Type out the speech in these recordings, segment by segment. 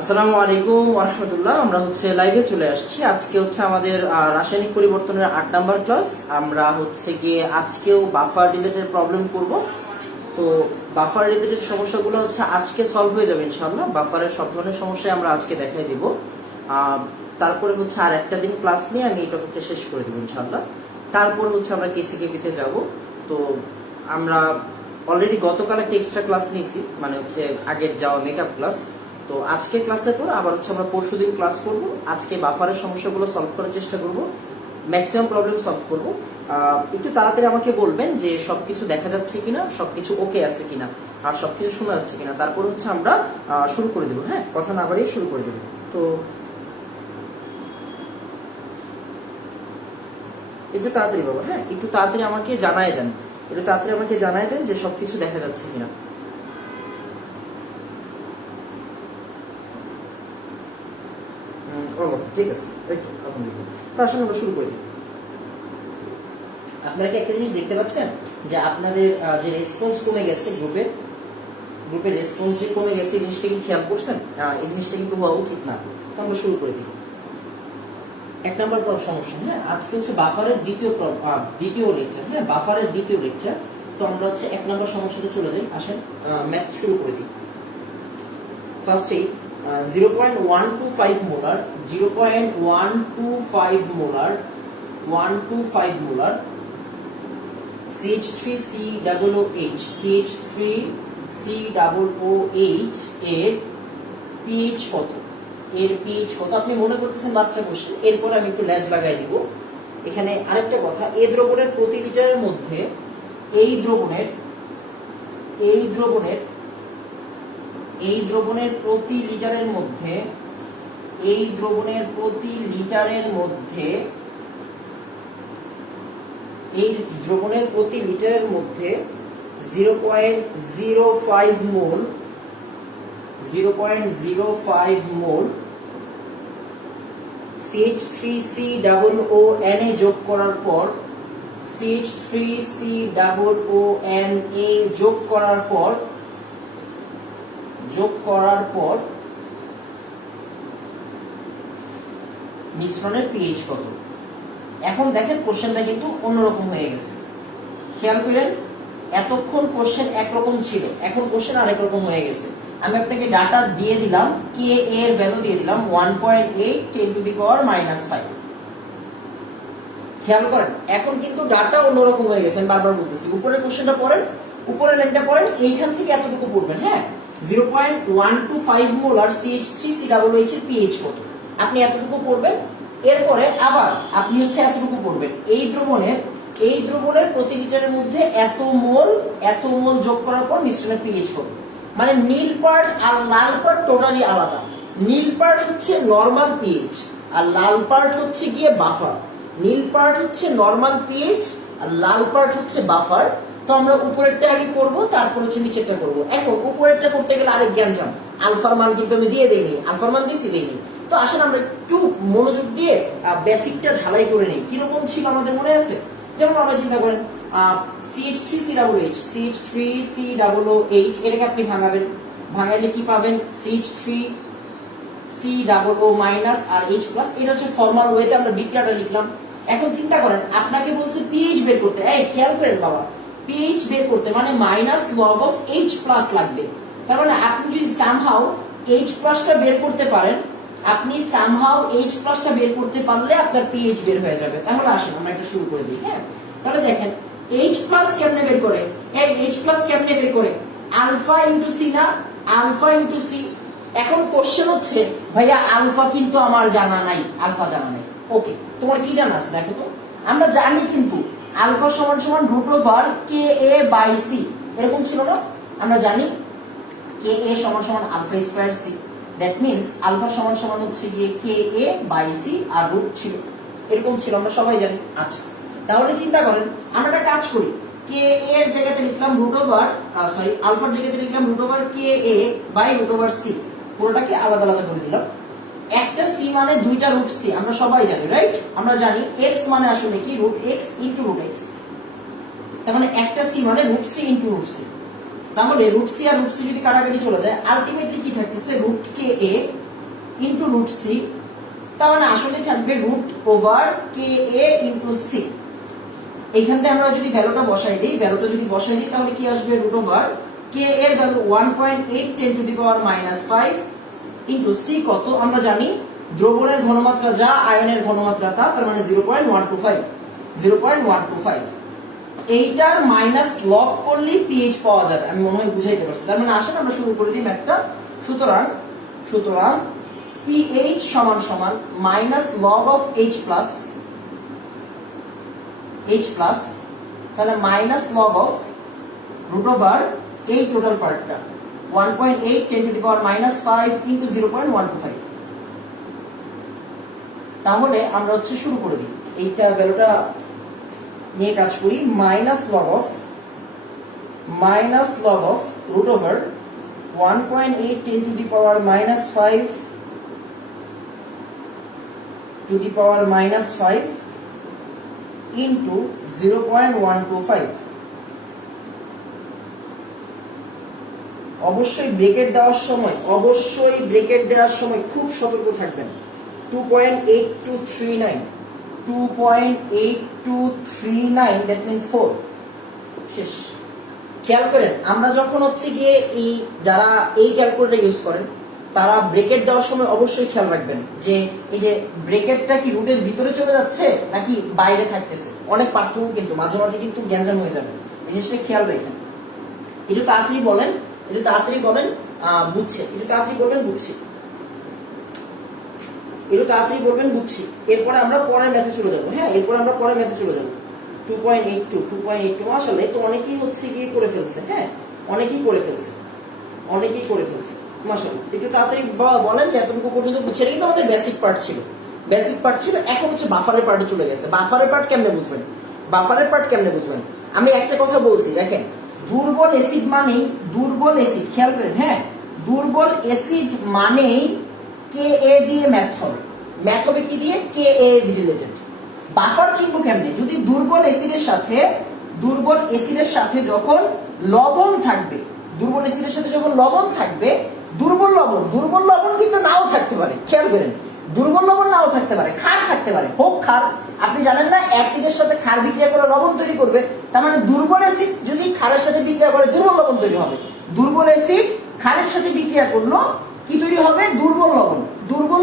আসসালামু আলাইকুম ওয়া রাহমাতুল্লাহ। আমরা লাইভে চলে আসছি। আজকে আমাদের রাসায়নিক পরিবর্তনের 8 নাম্বার ক্লাস। আমরা গিয়ে আজকেও বাফার রিলেটেড প্রবলেম করব। তো বাফার রিলেটেড সমস্যাগুলো আজকে সলভ হয়ে যাবে ইনশাআল্লাহ। বাফারের সব ধরনের সমস্যাই আমরা আজকে দেখাই দিব। তারপরে আর একটা দিন ক্লাস নিয়ে আমি এই টপিকটা শেষ করে দেব ইনশাআল্লাহ। তারপর আমরা কেসিকেপিতে যাব। তো আমরা অলরেডি গতকাল একটা এক্সট্রা ক্লাস নিয়েছি, মানে আগের যাওয়া মেকআপ ক্লাস। তো আজকে ক্লাসের পর আবার আমরা পরশুদিন ক্লাস করব। আজকে বাফারের সমস্যাগুলো সলভ করার চেষ্টা করব, ম্যাক্সিমাম প্রবলেম সলভ করব। একটু তাড়াতাড়ি আমাকে বলবেন যে সবকিছু দেখা যাচ্ছে কিনা, সবকিছু ওকে আছে কিনা, আর সবকিছু শোনা যাচ্ছে কিনা। তারপর আমরা শুরু করে দেব। হ্যাঁ, কথা না বাড়িয়ে শুরু করে দেব। তো একটু তাড়াতাড়ি বাবা, হ্যাঁ একটু তাড়াতাড়ি আমাকে জানাই দেন, একটু তাড়াতাড়ি আমাকে জানাই দেন যে সবকিছু দেখা যাচ্ছে কিনা। ঠিক আছে, তার সঙ্গে আমরা শুরু করি। আপনারা কি একটা জিনিস দেখতে পাচ্ছেন যে আপনাদের যে রেসপন্স কমে গেছে, গ্রুপের রেসপন্স যে কমে গেছে, এই জিনিসটা কি খেয়াল করছেন? এই জিনিসটা কিন্তু হওয়া উচিত না। তো আমরা শুরু করে দিই। 1 নাম্বার সমস্যা। হ্যাঁ, আজকে বাফারের দ্বিতীয় লেকচার। হ্যাঁ, বাফারের দ্বিতীয় লেকচার। তো আমরা 1 নাম্বার সমস্যাতে চলে যাই। আসেন ম্যাথ শুরু করে দিই। ফার্স্টেই 0.125 মোলার CH3COOH এর পিএইচ কত? এর পিএইচ কত আপনি মনে করতেছেন বাচ্চা কোশ্চেন। এরপর আমি একটু ল্যাজ লাগাই দিব। এখানে আরেকটা কথা, এই দ্রবণের প্রতি লিটারের মধ্যে এই দ্রবণের প্রতি লিটারের মধ্যে 0.05 মোল CH3COONA যোগ করার পর মিশ্রণের পিএইচ কত? এখন দেখেন কোশ্চেনটা কিন্তু অন্যরকম হয়ে গেছে। খেয়াল করেন, এতক্ষণ কোশ্চেন একরকম ছিল, এখন কোশ্চেন আরেক রকম হয়ে গেছে। আমি আপনাকে ডাটা দিয়ে দিলাম, কে এর ভ্যালু দিয়ে দিলাম 1.8 10⁻⁻5। খেয়াল করেন, এখন কিন্তু ডাটা অন্যরকম হয়ে গেছে। আমি বারবার বলতেছি, উপরের কোশ্চেনটা পড়েন, উপরের লাইনটা পড়েন, এইখান থেকে এতটুকু পড়বেন। হ্যাঁ, 0.125 মোলার CH3COOH এর পিএইচ কত আপনি এতটুকু পড়বেন। এরপরে আবার আপনি এতটুকু পড়বেন, এই দ্রবণের প্রতি লিটারের মধ্যে এত মোল যোগ করার পর মিশ্রণের পিএইচ কত। মানে নীল পার্ট আর লাল পার্ট টোটালি আলাদা। নীল পার্ট নরমাল পিএইচ আর লাল পার্ট গিয়ে বাফার। নীল পার্ট নরমাল পিএইচ আর লাল পার্ট বাফার। তো আমরা উপরেরটা আগে করব, তারপর নিচেরটা করব। এখন উপরেরটা করতে গেলে আরেক জ্ঞান আলফার মান কিন্তু আমি দিয়ে দেইনি, আলফার মান দেইনি। তো আসলে আমরা একটু মনোযোগ দিয়ে বেসিকটা ঝালাই করে নেই। কিরকম ছিল আমাদের মনে আছে? যেমন আমরা চিন্তা করেন CH3COOH এটাকে আপনি ভাঙাইলে কি পাবেন? CH3COO মাইনাস আর H প্লাস। এটা ফর্মাল ওয়েতে আমরা বিক্রিয়াটা লিখলাম। এখন চিন্তা করেন, আপনাকে বলছে পিএইচ বের করতে। খেয়াল করেন বাবা, পিএইচ বের করতে মানে minus log of H plus লাগবে। তার মানে আপনি যদি সামহাউ H প্লাসটা বের করতে পারেন, আপনার পিএইচ বের হয়ে যাবে। তাহলে আসেন আমরা একটা শুরু করে দিই। হ্যাঁ, তাহলে দেখেন H প্লাস কেমনে বের করে? আলফা ইনটু সি না, আলফা ইনটু সি। এখন কোশ্চেন ভাইয়া আলফা কিন্তু আমার জানা নাই, ওকে, তোমার কি জানা আছে দেখো তো। আমরা জানি কিন্তু আলফা সমান সমান √KA/C, এরকম ছিল না? আমরা জানি KA সমান সমান alpha square C. That means alpha সমান সমান গিয়ে KA/C আর রুট ছিল, এরকম ছিল, আমরা সবাই জানি। আচ্ছা, তাহলে চিন্তা করেন, আমরা একটা কাজ করি, KA এর জায়গাতে লিখলাম আলফার জায়গাতে লিখলাম √KA/√C, পুরোটাকে আলাদা আলাদা করে দিলাম। একটা সি মানে দুইটা রুট সি, আমরা সবাই জানি, রাইট? আমরা জানি x মানে আসলে কি √x × √x। তার মানে একটা সি মানে √c × √c। তাহলে রুট সি আর রুট সি যদি কাটাকাটি চলে যায় আলটিমেটলি কি থাকতেছে রুট কে এ ইন্টু রুট সি, তার মানে আসলে থাকবে রুট ওভার কে এ ইন্টু সি। এইখান থেকে আমরা যদি ভ্যালুটা বসাই দিই তাহলে কি আসবে রুট ওভার কে এর value 1.8 10 to the power -5 into C কত আমরা জানি দ্রবণের ঘনমাত্রা যা আয়নের ঘনমাত্রা তা, তার মানে 0.125 এইটার মাইনাস লগ করলে পিএইচ পাওয়া যাবে। আমি মনে হয় বুঝাইতে পারছি। তার মানে আসলে আমরা শুরু করে দিই ম্যাথটা। সুতরাং পিএইচ সমান সমান minus log of H plus তাহলে minus log of root over এই টোটাল পার্টটা 1.8 10 টু দি পাওয়ার -5 ইনটু 0.125। তাহলে আমরা হচ্ছে শুরু করে দিই এইটা ভ্যালুটা নিয়ে কাজ করি। Minus log of root over 1.8 10 to the power -5 to the power -5 into 0.125। অবশ্যই ব্রেকেট দেওয়ার সময় খুব সতর্ক থাকবেন। 2.8239 দ্যাট মিন্স 4 শেষ। খেয়াল করেন আমরা যখন হচ্ছে গিয়ে যারা এই ক্যালকুলেটর ইউজ করেন তারা ব্রেকেট দেওয়ার সময় অবশ্যই খেয়াল রাখবেন যে এই যে ব্রেকেটটা কি রুটের ভিতরে চলে যাচ্ছে নাকি বাইরে থাকতেছে। অনেক পার্থক্য কিন্তু মাঝে মাঝে কিন্তু গ্যাঞ্জাম হয়ে যাবে, জিনিসটা খেয়াল রাখেন। একটু তাড়াতাড়ি বলেন বুঝছে, একটু তাড়াতাড়ি বলবেন বুঝছি। এরপরে আমরা পরের ম্যাথে চলে যাবো। হ্যাঁ, 2.82 আসলে তো অনেকেই হচ্ছে গিয়ে করে ফেলছে। হ্যাঁ, অনেকেই করে ফেলছে মাশাআল্লাহ। একটু তাড়াতাড়ি বলেন যে এতটুকু পর্যন্ত বুঝছে। কিন্তু আমাদের বেসিক পার্ট ছিল, এখন হচ্ছে বাফারের পার্টে চলে গেছে। বাফারের পার্ট কেমনে বুঝবেন? আমি একটা কথা বলছি, দেখেন দুর্বল অ্যাসিড খেয়াল করেন। হ্যাঁ, দুর্বল অ্যাসিড মানেই কে এ দিয়ে ম্যাথ হবে কি দিয়ে? কে এ রিলেটেড। বাফার চিনব কেমনে? যদি দুর্বল অ্যাসিডের সাথে যখন লবণ থাকবে, দুর্বল লবণ কিন্তু নাও থাকতে পারে। খেয়াল করেন, দুর্বল লবণ নাও থাকতে পারে, ক্ষার থাকতে পারে। হোক ক্ষার, আপনি জানেন না অ্যাসিডের সাথে ক্ষার বিক্রিয়া করে লবণ তৈরি করবে। তার মানে দুর্বল অ্যাসিড যদি ক্ষারের সাথে বিক্রিয়া করে দুর্বল লবণ তৈরি হবে। দুর্বল অ্যাসিড ক্ষারের সাথে বিক্রিয়া করলো কি তৈরি হবে? দুর্বল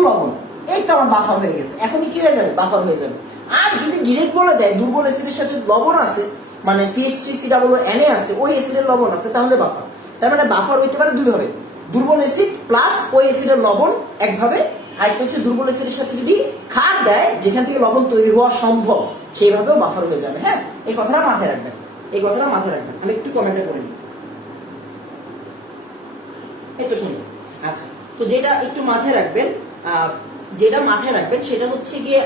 লবণ। এই তো আমার বাফার হয়ে গেছে। এখনই কি হয়ে যাবে? বাফার হয়ে যাবে। আর যদি ডিরেক্ট বলে দেয় দুর্বল অ্যাসিডের সাথে লবণ আছে, মানে CH3COO আছে, ওই অ্যাসিডের লবণ আছে, তাহলে বাফার। তার মানে বাফার হইতে পারে দুই ভাবে, দুর্বল অ্যাসিড প্লাস ওই অ্যাসিডের লবণ একভাবে, আর একটা হচ্ছে দুর্বল অ্যাসিডের সাথে যদি ক্ষার দেয় যেখান থেকে লবণ তৈরি হওয়া সম্ভব, সেইভাবেও বাফার হয়ে যাবে। হ্যাঁ, এই কথাটা মাথায় রাখবেন। আমি একটু কমেন্টে করে নিই। এই তো শুনুন। আচ্ছা, তো যেটা একটু মাথায় রাখবেন সেটা হচ্ছে গিয়ে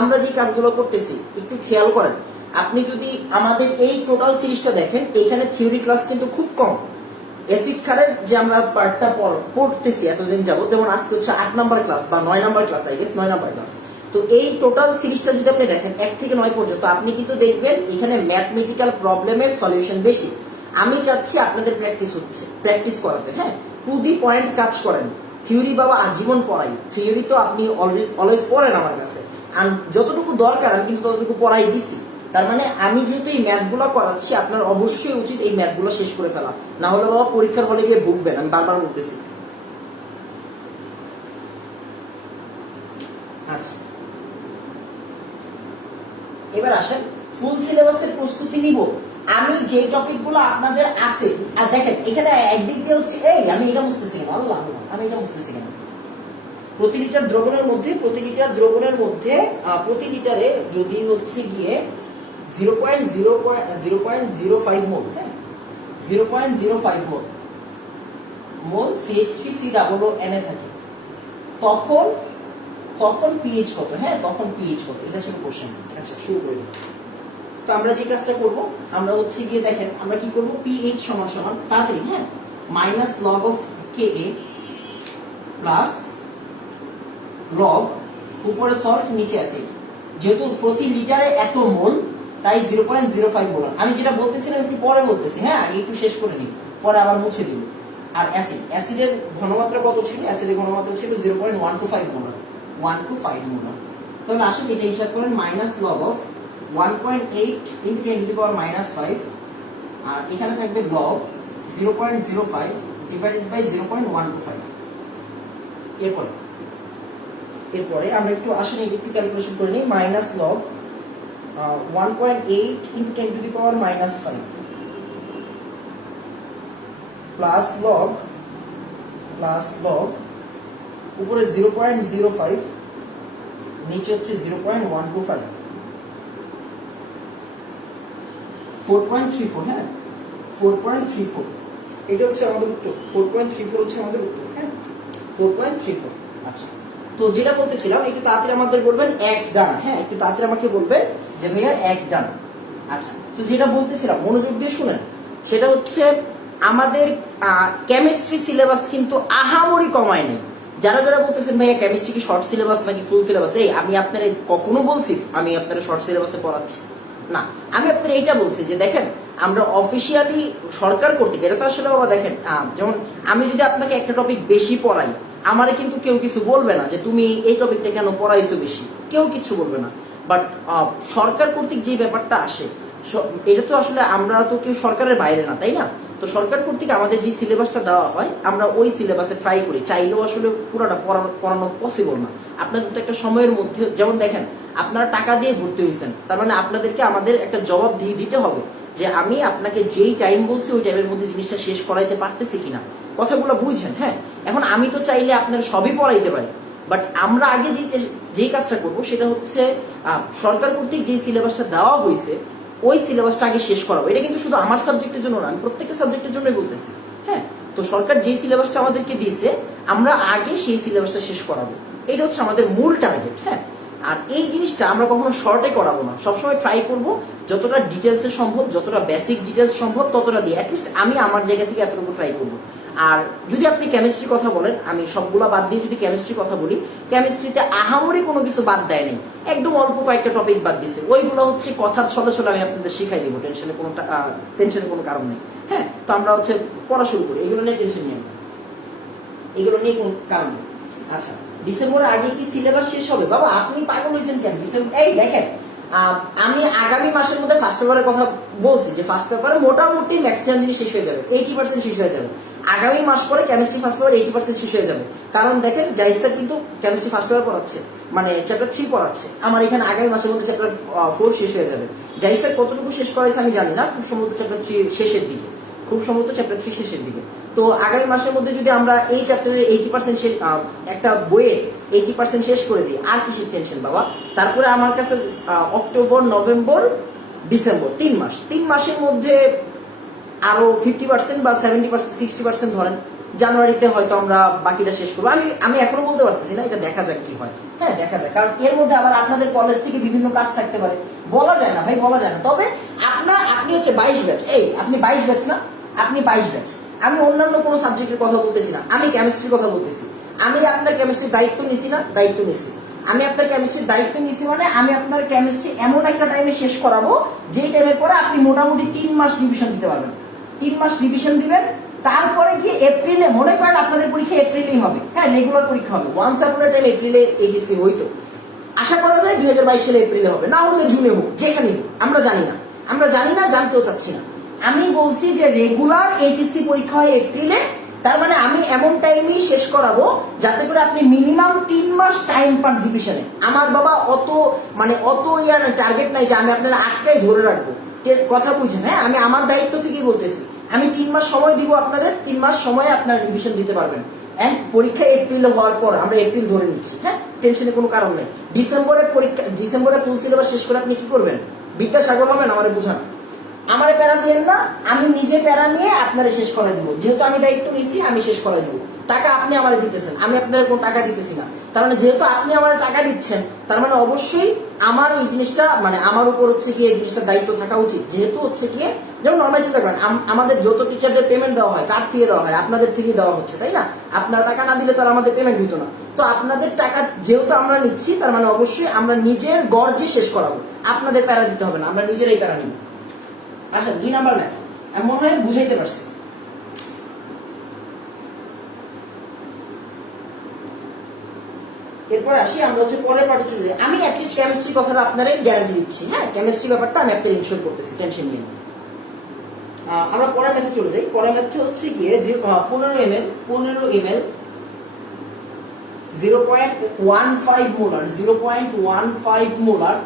আমরা যে কাজগুলো করতেছি একটু খেয়াল করেন। আপনি যদি আমাদের এই টোটাল সিরিজটা দেখেন, এখানে থিওরি ক্লাস কিন্তু খুব কম। অ্যাসিড ক্ষারের যে আমরা পার্টটা পড়তেছি এতদিন যাবত, যেমন আজকে হচ্ছে 8 নাম্বার ক্লাস বা 9 নাম্বার ক্লাস, 9 নাম্বার ক্লাস। তো এই টোটাল সিরিজটা যদি আপনি দেখেন 1 থেকে 9 পর্যন্ত, আপনি কিন্তু দেখবেন এখানে ম্যাথমেটিক্যাল প্রবলেমের সলিউশন বেশি। আমি চাচ্ছি আপনাদের প্র্যাকটিস করাতে। হ্যাঁ, টু দি পয়েন্ট কাজ করেন। থিওরি বাবা আজীবন পড়াই, থিওরি তো আপনি অলওয়েজ পড়েন আমার কাছে, আর যতটুকু দরকার আমি কিন্তু ততটুকু পড়াই দিছি। তার মানে আমি যেহেতু এই ম্যাথগুলো করাচ্ছি, আপনার অবশ্যই উচিত এই ম্যাথগুলো শেষ করে ফেলা, না হলে বাবা পরীক্ষার হলে গিয়ে ভুগবেন। আমি বারবার বলতেছি। আচ্ছা, এবার আসেন ফুল সিলেবাসের প্রস্তুতি নিব। আমি যে টপিকগুলো আপনাদের আছে, আর দেখেন এখানে একদিক দিয়ে হচ্ছে আমি এটা বুঝতেছি কেন, আমি এটা বুঝতেছি কেন। প্রতি লিটার দ্রবণের মধ্যে প্রতি লিটারে যদি হচ্ছে গিয়ে 0.05 মোল, হ্যাঁ 0.05 মোল CH3COO থাকে, তখন পিএইচ কত? হ্যাঁ, তখন পিএইচ কত? এটা ছিল কোশ্চেন। আচ্ছা, শুরু করি। তো আমরা যে কাজটা করব, আমরা হচ্ছে গিয়ে দেখেন আমরা কি করব, পিএইচ সমান তাড়াতাড়ি, হ্যাঁ, minus log of KA plus log উপরে সল্ট নিচে অ্যাসিড। যেহেতু প্রতি লিটারে এত মোল, তাই 0.05 মোল। আমি যেটা বলতেছিলাম একটু পরে বলতেছি। হ্যাঁ, আগে একটু শেষ করে নিই। পরে আবার মুছে দিল। আর অ্যাসিডের ঘনমাত্রা কত ছিল? অ্যাসিডের ঘনমাত্রা ছিল 0.125 মোলার, 125 মোলার। তাহলে আসলে এটা হিসাব করেন minus log of 1.8 into 10 to the power -5, আর এখানে থাকবে লগ 0.05 ডিভাইডেড বাই 0.125। এরপরে আমরা একটু আসলে একটু ক্যালকুলেশন করে নিই। Minus log 1.8 into 10 to the power -5 plus log উপরে 0.05 নিচে হচ্ছে 0.125, 4.34। হ্যাঁ 4.34 এটা হচ্ছে আমাদের উত্তর। 4.34 হচ্ছে আমাদের উত্তর। হ্যাঁ 4.34। আচ্ছা, তো যেটা বলতেছিলাম একটু তাড়াতাড়ি আমাদের বলবেন এক ডান। হ্যাঁ একটু তাড়াতাড়ি আমাকে বলবেন যে ভাইয়া এক ডান। আচ্ছা, তো যেটা বলতেছিলাম মনোযোগ দিয়ে শুনেন, সেটা হচ্ছে আমাদের কেমিস্ট্রি সিলেবাস কিন্তু আহামরি কমায় নেই। যারা যারা বলতেছেন ভাইয়া কেমিস্ট্রি কি শর্ট সিলেবাস নাকি ফুল সিলেবাস, এই আমি আপনারা কখনো বলছি আমি আপনারা শর্ট সিলেবাসে পড়াচ্ছি না। আমি আপনারা এইটা বলছি যে দেখেন আমরা অফিসিয়ালি সরকার কর্তৃক, এটা তো আসলে বাবা দেখেন, যেমন আমি যদি আপনাকে একটা টপিক বেশি পড়াই, আমারে কিন্তু কেউ কিছু বলবে না যে তুমি এই টপিকটা কেন পড়াইছো বেশি, কেউ কিছু বলবে না। বাট সরকার কর্তৃক যে ব্যাপারটা আসে, এটা তো আসলে আমরা তো কেউ সরকারের বাইরে না, তাই না? তো সরকার কর্তৃক আমাদের যে সিলেবাসটা দেওয়া হয় আমরা ওই সিলেবাসে ট্রাই করি, চাইলেও আসলে পুরোটা পড়ানো পসিবল না। আপনাদের তো একটা সময়ের মধ্যে, যেমন দেখেন আপনারা টাকা দিয়ে ভর্তি হয়েছেন, তার মানে আপনাদেরকে আমাদের একটা জবাব দিয়ে দিতে হবে যে আমি আপনাকে যেই টাইম বলছি ওই টাইমের মধ্যে জিনিসটা শেষ করাইতে পারতেছি কিনা, কথাগুলো বুঝছেন? হ্যাঁ, এখন আমি তো চাইলে আপনার সবই পড়াইতে পারি, বাট আমরা আগে যেই কাজটা করব সেটা হচ্ছে সরকার কর্তৃক যে সিলেবাসটা দেওয়া হয়েছে ওই সিলেবাসটা আগে শেষ করাবো। এটা কিন্তু শুধু আমার সাবজেক্টের জন্য না, আমি প্রত্যেকটা সাবজেক্টের জন্যই বলতেছি। হ্যাঁ, তো সরকার যে সিলেবাসটা আমাদেরকে দিয়েছে আমরা আগে সেই সিলেবাসটা শেষ করাবো, এটা হচ্ছে আমাদের মূল টার্গেট। হ্যাঁ, আর এই জিনিসটা আমরা কখনো শর্টে করাবো না, সবসময় ট্রাই করব যতটা ডিটেলসে সম্ভব, যতটা বেসিক ডিটেলস সম্ভব ততটা দিয়ে, অ্যাটলিস্ট আমি আমার জায়গা থেকে এতটুকু ট্রাই করবো। আর যদি আপনি কেমিস্ট্রি কথা বলেন, আমি সবগুলা বাদ দিয়ে যদি কেমিস্ট্রি কথা বলি, কেমিস্ট্রিতে আহামরি কোনো কিছু বাদ দেয় নেই, একদম অল্প কয়েকটা টপিক বাদ দিছে, ওইগুলো হচ্ছে কথার ছলে ছলে আমি আপনাদের শিখাই দিব, টেনশনে কোনো কারণ নেই। হ্যাঁ, তো আমরা হচ্ছে পড়া শুরু করি, এগুলো নিয়ে টেনশন নিয়ে এগুলো নিয়ে কোনো কারণ নেই। আচ্ছা, ডিসেম্বরের আগে কি সিলেবাস শেষ হবে? বাবা আপনি পাগল হয়েছেন কেন? ডিসেম্বর, এই দেখেন আমি আগামী মাসের মধ্যে ফার্স্ট পেপারের কথা বলছি যে ফার্স্ট পেপারে মোটামুটি ম্যাক্সিমাম জিনিস শেষ হয়ে যাবে, 80% শেষ হয়ে যাবে। আগামী মাস পরে কেমিস্ট্রি ফার্স্ট পেপার 80% শেষ হয়ে যাবে। কারণ দেখেন জাহিদ স্যার কিন্তু কেমিস্ট্রি ফার্স্ট পেপার পড়াচ্ছে, মানে চ্যাপ্টার 3 পড়াচ্ছে। আমার এখানে আগামী মাসের মধ্যে চ্যাপ্টার 4 শেষ হয়ে যাবে। জাহিদ স্যার কতটুকু শেষ করাইছে আমি জানি না, খুব সম্ভবত চ্যাপ্টার 3 শেষের দিকে, তো আগামী মাসের মধ্যে যদি আমরা এই চ্যাপ্টারের 80% একটা বইয়ে 80% শেষ করে দিই, আর কিসের টেনশন বাবা? তারপরে আমার কাছে অক্টোবর, নভেম্বর, ডিসেম্বর 3 মাসের মধ্যে আরো 50% বা 70%, 60% ধরেন জানুয়ারিতে হয়তো আমরা বাকিটা শেষ করবো। আমি এখনো বলতে পারতেছি না, এটা দেখা যাক কি হয়। হ্যাঁ দেখা যাক, কারণ এর মধ্যে আবার আপনাদের কলেজ থেকে বিভিন্ন কাজ থাকতে পারে, বলা যায় না ভাই, বলা যায় না। তবে আপনি হচ্ছে 22 ব্যাচ, এই আপনি 22 ব্যাচ না, আপনি 22 ব্যাচ। আমি অন্যান্য কোনো সাবজেক্টের কথা বলতেছি না, আমি কেমিস্ট্রির কথা বলতেছি। আমি আপনার কেমিস্ট্রির দায়িত্ব নিছি না, দায়িত্ব নিছি। আমি আপনার কেমিস্ট্রির দায়িত্ব নিছি মানে আমি আপনার কেমিস্ট্রি এমন একটা টাইমে শেষ করাবো যেই টাইমের পরে আপনি মোটামুটি 3 মাস রিভিশন দিতে পারবেন। 3 মাস রিভিশন দিবেন, তারপরে গিয়ে এপ্রিলে, মনে করেন আপনাদের পরীক্ষা এপ্রিলেই হবে, হ্যাঁ রেগুলার পরীক্ষা হবে। ওয়ান্স আপন এ টাইম এপ্রিলে এইচএসসি হইতো, আশা করা যায় 2022 সালে এপ্রিলে হবে, না হলে জুনে হোক, যেখানেই হোক, আমরা জানি না, জানতেও চাচ্ছি না। আমি বলছি যে রেগুলার এইচএসসি পরীক্ষা হয় এপ্রিলে, তার মানে আমি এমন টাইমেই শেষ করাবো যাতে করে আপনি মিনিমাম 3 মাস টাইম পান রিভিশনে। আমার বাবা অত ইয়ার টার্গেট নাই যে আমি আপনারা আটকায় ধরে রাখবো, কথা বুঝছেন? হ্যাঁ, আমি আমার দায়িত্ব থেকেই বলতেছি, আমি 3 মাস সময় দিব আপনাদের, 3 মাস সময় আপনারা রিভিশন দিতে পারবেন। এন্ড পরীক্ষা এপ্রিলে হওয়ার পর, আমরা এপ্রিল ধরে নিচ্ছি, হ্যাঁ টেনশনের কোনো কারণ নেই। ডিসেম্বরে ফুল সিলেবাস শেষ করে আপনি কি করবেন? বিদ্যাসাগর হবেন? আমারে বুঝান, আমারে প্যারা দিয়েন না, আমি নিজে প্যারা নিয়ে আপনারা শেষ করে দিব। যেহেতু আমি দায়িত্ব নিয়েছি, আমি শেষ করে দিব। টাকা আপনি আমারে দিতেছেন, আমি আপনাদের কোনো টাকা দিতেছি না। তার মানে যেহেতু আপনি আমার টাকা দিচ্ছেন, তার মানে অবশ্যই আমার এই জিনিসটা, মানে আমার উপর হচ্ছে গিয়ে এই জিনিসটার দায়িত্ব থাকা উচিত। যেহেতু হচ্ছে গিয়ে, যেমন নর্মাল চিন্তা করেন, আমাদের যত টিচারদের পেমেন্ট দেওয়া হয় কার থেকে দেওয়া হয়? আপনাদের থেকে দেওয়া হচ্ছে, তাই না? আপনারা টাকা না দিলে তো আর আমাদের পেমেন্ট দিত না। তো আপনাদের টাকা যেহেতু আমরা নিচ্ছি, তার মানে অবশ্যই আমরা নিজের গর্জে শেষ করাবো, আপনাদের প্যারা দিতে হবে না, আমরা নিজেরাই প্যারা নিব। আচ্ছা, 2 নাম্বার ম্যাথ আমি মনে হয় বুঝাইতে পারছি। এরপর আসি আমরা হচ্ছে পরের পার্টে চলে যাই। আমি অ্যাটলিস্ট কেমিস্ট্রি কথাটা আপনাদের গ্যারান্টি দিচ্ছি, হ্যাঁ কেমিস্ট্রি ব্যাপারটা আমি আপনাদের ইনশিওর করতেছি, টেনশন নিয়ে নিন। আমরা পরের ম্যাথে চলে যাই। পরের ম্যাথে হচ্ছে গিয়ে যে 15 ml 0.15 molar 0.15 molar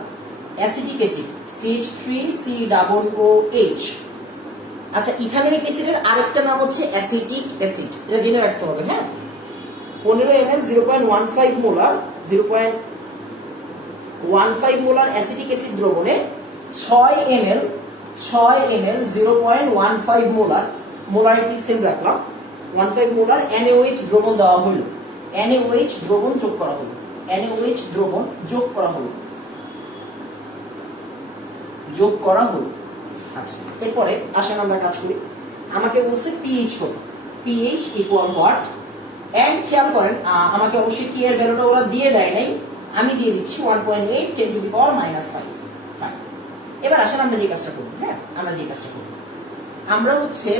acetic acid CH3COOH। আচ্ছা ইথানিক অ্যাসিডের আরেকটা নাম হচ্ছে অ্যাসিটিক অ্যাসিড, এটা জেনে রাখতে হবে, হ্যাঁ 15 ml 0.15 molar 0.15 molar acetic acid দ্রবণে 6 ml 0.15 মোলার, মোলারিটি সেম রাখলাম, 15 মোলার NaOH দ্রবণ দেওয়া হলো, NaOH দ্রবণ যোগ করা হলো, NaOH দ্রবণ যোগ করা হলো। আচ্ছা এরপরে আসেন আমরা কাজ করি। আমাকে বলছে pH কত, pH ইকুয়াল হোয়াট, এন্ড খেয়াল করেন আমাকে অবশ্যই কি এর ভ্যালুটা ওরা দিয়ে দেয় নাই, আমি দিয়ে দিচ্ছি 1.8 10 টু দি পাওয়ার -5। এবার আসেন আমরা যে কাজটা করব, হ্যাঁ আমরা যে কাজটা করব, আমরা হচ্ছে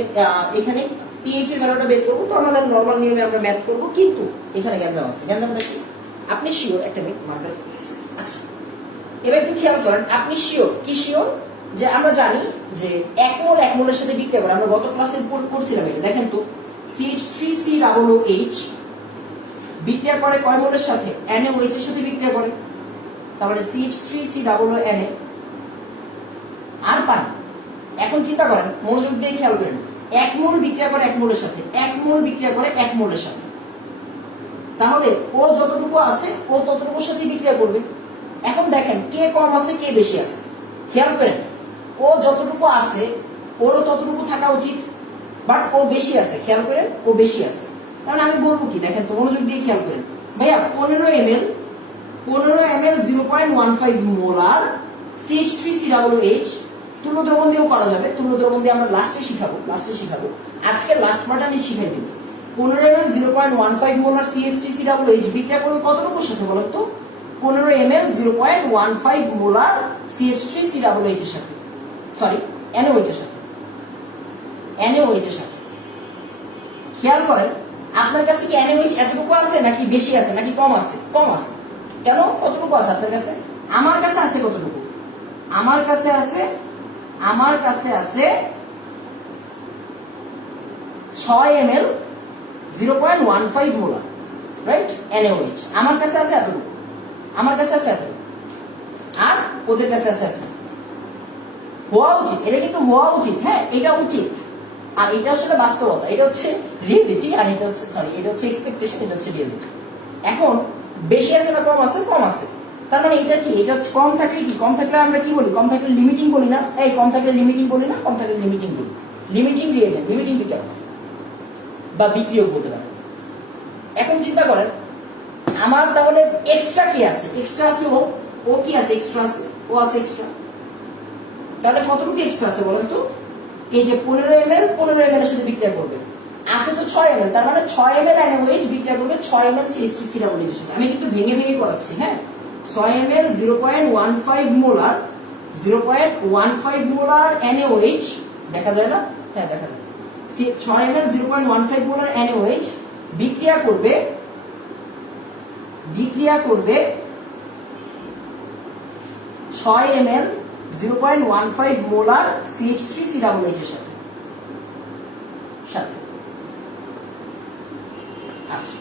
এখানে pH এর ভ্যালুটা বের করব। তো আমাদের নরমাল নিয়মে আমরা ম্যাথ করব, কিন্তু এখানে গ্যাঞ্জাম আছে। গ্যাঞ্জামটা কি আপনি শিওর? একটা মিনিট মার্কার প্লিজ। আচ্ছা এবার একটু খেয়াল করেন, আপনি শিওর কি শিওর যে আমরা জানি যে 1 মোল 1 মোলের সাথে বিক্রিয়া করে, আমরা গত ক্লাসে পড়ছিলাম এটা, দেখেন তো CH3COOH বিক্রিয়া করে কয় মোলের সাথে? NaOH এর সাথে বিক্রিয়া করে, তাহলে CH3COONA আর পানি। এখন চিন্তা করেন, মনোযোগ দিয়ে খেয়াল করেন, 1 মোল বিক্রিয়া করে 1 মোলের সাথে, 1 মোল বিক্রিয়া করে 1 মোলের সাথে, তাহলে ও যতটুকু আছে ও ততটুকুর সাথে বিক্রিয়া করবে। এখন দেখেন কে কম আছে কে বেশি আছে, খেয়াল করেন ও যতটুকু আছে ওরও ততটুকু থাকা উচিত, বাট ও বেশি আছে, খেয়াল করেন ও বেশি আছে। কারণ আমি বলবো কি, দেখেন তো মনোযোগ দিয়ে খেয়াল করেন, ভাইয়া 15 ml 0.15 মোলার CH3COOH তুল্য দ্রবণ দিয়েও করা যাবে, তুল্য দ্রবণ দিয়ে আমরা লাস্টে শিখাবো, আজকে লাস্ট পার্ট আমি শিখাই দেব। 15 ml 0.15 মোলার CH3COOH বিক্রিয়া করবে কতটুকুর সাথে বলেন তো? 15 ml 0.15 মোলার CH3COOH এর সাথে, সরি NaOH এর সাথে, খেয়াল করেন আপনার কাছে কি NaOH এতটুকু আছে নাকি বেশি আছে নাকি কম আছে? কম আছে। কেন? কতটুকু আছে আপনার কাছে? আমার কাছে আছে কতটুকু? আমার কাছে আছে 6 ml 0.15 মোলার, রাইট NaOH আমার কাছে আছে এতটুকু, আর ওদের কাছে আছে এতটুকু। হওয়া উচিত, এটা কিন্তু হওয়া উচিত, হ্যাঁ এটা উচিত, আর এটা আসলে বাস্তবতা, এটা হচ্ছে রিয়েলিটি, আর এটা হচ্ছে এক্সপেকটেশন, এটা হচ্ছে রিয়েলিটি। এখন বেশি আছে না কম আছে? কম আছে। তার মানে এটা কি, এটা হচ্ছে কম থাকলে কি, কম থাকলে আমরা কি বলি? কম থাকলে লিমিটিং বলি না? এই কম থাকলে লিমিটিং বলি না? কম থাকলে লিমিটিং বলি, লিমিটিং রিয়েজেন্ট, লিমিটিং বিক্রিয়ক বা বিক্রিয়ক বলতে পারে। এখন চিন্তা করেন আমার তাহলে এক্সট্রা কি আছে? এক্সট্রা আছে ও কি আছে? এক্সট্রা আছে, ও আছে এক্সট্রা। তাহলে কতটুকু এক্সট্রা আছে বলেন তো? এই যে 15 ml এর সাথে বিক্রিয়া করবে, আছে তো 6 ml, তার মানে 6 ml NaOH বিক্রিয়া করবে 6 ml CH3COOH এর সাথে। আমি কিন্তু ভেঙে করাচ্ছি, হ্যাঁ 6 ml 0.15 মোলার NaOH, দেখা যায় না? হ্যাঁ দেখা যায়। 6 ml 0.15 মোলার NaOH বিক্রিয়া করবে 6 ml 0.15 মোলার CH3COOH এর সাথে। আচ্ছা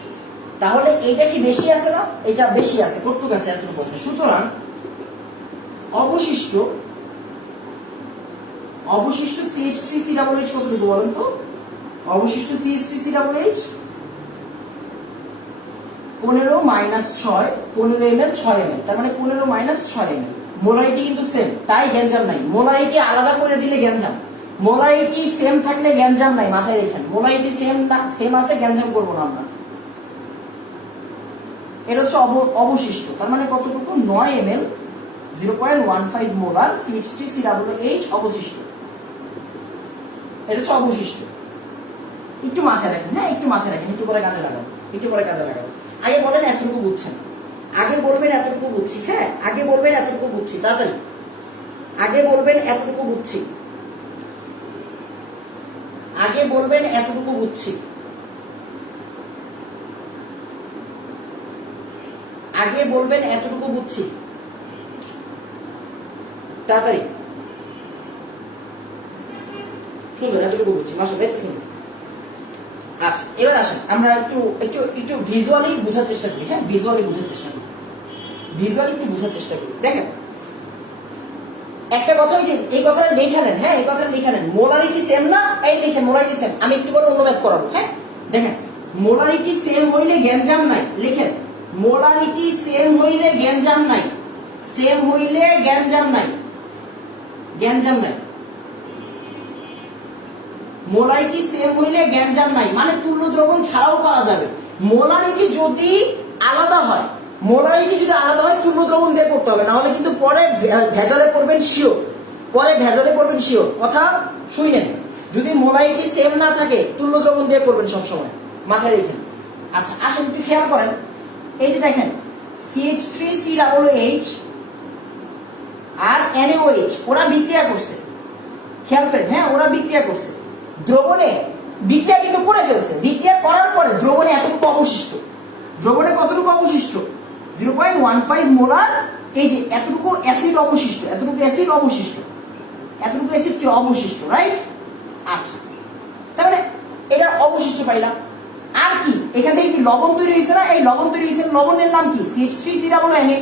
তাহলে এটা কি বেশি আছে না? এটা বেশি আছে, কতটুকু আছে? এতটুকু আছে। সুতরাং অবশিষ্ট CH3COOH কতটুকু বলেন তো? অবশিষ্ট CH3COOH 15 - 6 15 ml 6 ml, তার মানে 15 - 6 ml। মোলারিটি কিন্তু সেম, তাই গ্যাঞ্জাম নাই। মোলারিটি আলাদা করে দিলে গ্যাঞ্জাম, মোলারিটি সেম থাকলে গ্যাঞ্জাম নাই, মাথায় রাখেন। মোলারিটি সেম আছে, গ্যাঞ্জাম করবো না আমরা। এটা হচ্ছে অবশিষ্ট, তার মানে কতটুকু? 9 ml 0.15 মোলার CH3COOH অবশিষ্ট, এটা হচ্ছে অবশিষ্ট। একটু মাথায় রাখেন, হ্যাঁ একটু মাথায় রাখেন, একটু পরে কাজে লাগাবো। আগে বলেন এতটুকু বুঝছেন, আগে বলবেন এতটুকু বুঝছি, হ্যাঁ আগে বলবেন এতটুকু বুঝছি, তাড়াতাড়ি আগে বলবেন এতটুকু বুঝছি, আগে বলবেন এতটুকু বুঝছি। আগে বলবেন এতটুকু বুঝছি, তাড়াতাড়ি। সুন্দর, এতটুকু বুঝছি, মাশাআল্লাহ, এত সুন্দর। আচ্ছা, এবার আসেন আমরা একটু একটু একটু ভিজুয়ালি বোঝার চেষ্টা করি। হ্যাঁ, ভিজুয়ালি বোঝার চেষ্টা করি, ভিজুয়ালি একটু বোঝার চেষ্টা করি। দেখেন একটা কথা, ওই যে এই কথাটা লেখা নেন। হ্যাঁ, এই কথাটা লেখা নেন। মোলারিটি সেম না, এই দেখেন মোলারিটি সেম। আমি একটু করে অনুবাদ করাবো। হ্যাঁ, দেখেন মোলারিটি সেম হইলে গ্যাঞ্জাম নাই। লিখেন মোলারিটি সেম হইলে গ্যাঞ্জাম নাই, সেম হইলে গ্যাঞ্জাম নাই, গ্যাঞ্জাম নাই। মোলারিটি সেম হইলে গ্যাঞ্জাম নাই মানে তুল্য দ্রবণ ছাড়াও করা যাবে। মোলারিটি যদি আলাদা হয়, মোলারিটি যদি আলাদা হয় তুল্য দ্রবণ দিয়ে করতে হবে, না হলে কিন্তু পরে ভেজালে পড়বেন শিওর, পরে ভেজালে পড়বেন শিওর। কথা শুনেন, যদি মোলারিটি সেম না থাকে তুল্য দ্রবণ দিয়ে করবেন সবসময়, মাথায় রেখেন। আচ্ছা আসেন একটু খেয়াল করেন, এই যে দেখেন CH3COOH আর NaOH ওরা বিক্রিয়া করছে, খেয়াল করেন। হ্যাঁ, ওরা বিক্রিয়া করছে, দ্রবণে বিক্রিয়া কিন্তু করে ফেলছে। বিক্রিয়া করার পরে দ্রবণে এতটুকু অবশিষ্ট, দ্রবণে কতটুকু অবশিষ্ট? 0.15 মোলার। এই যে এতটুকু অ্যাসিড অবশিষ্ট, এতটুকু অ্যাসিড অবশিষ্ট, এতটুকু অ্যাসিড কি অবশিষ্ট, রাইট? আচ্ছা, তাহলে এটা অবশিষ্ট পাইলাম। আর কি এখান থেকে কি লবণ তৈরি হয়েছে না? এই লবণ তৈরি হয়েছে, লবণের নাম কি? CH3COONA,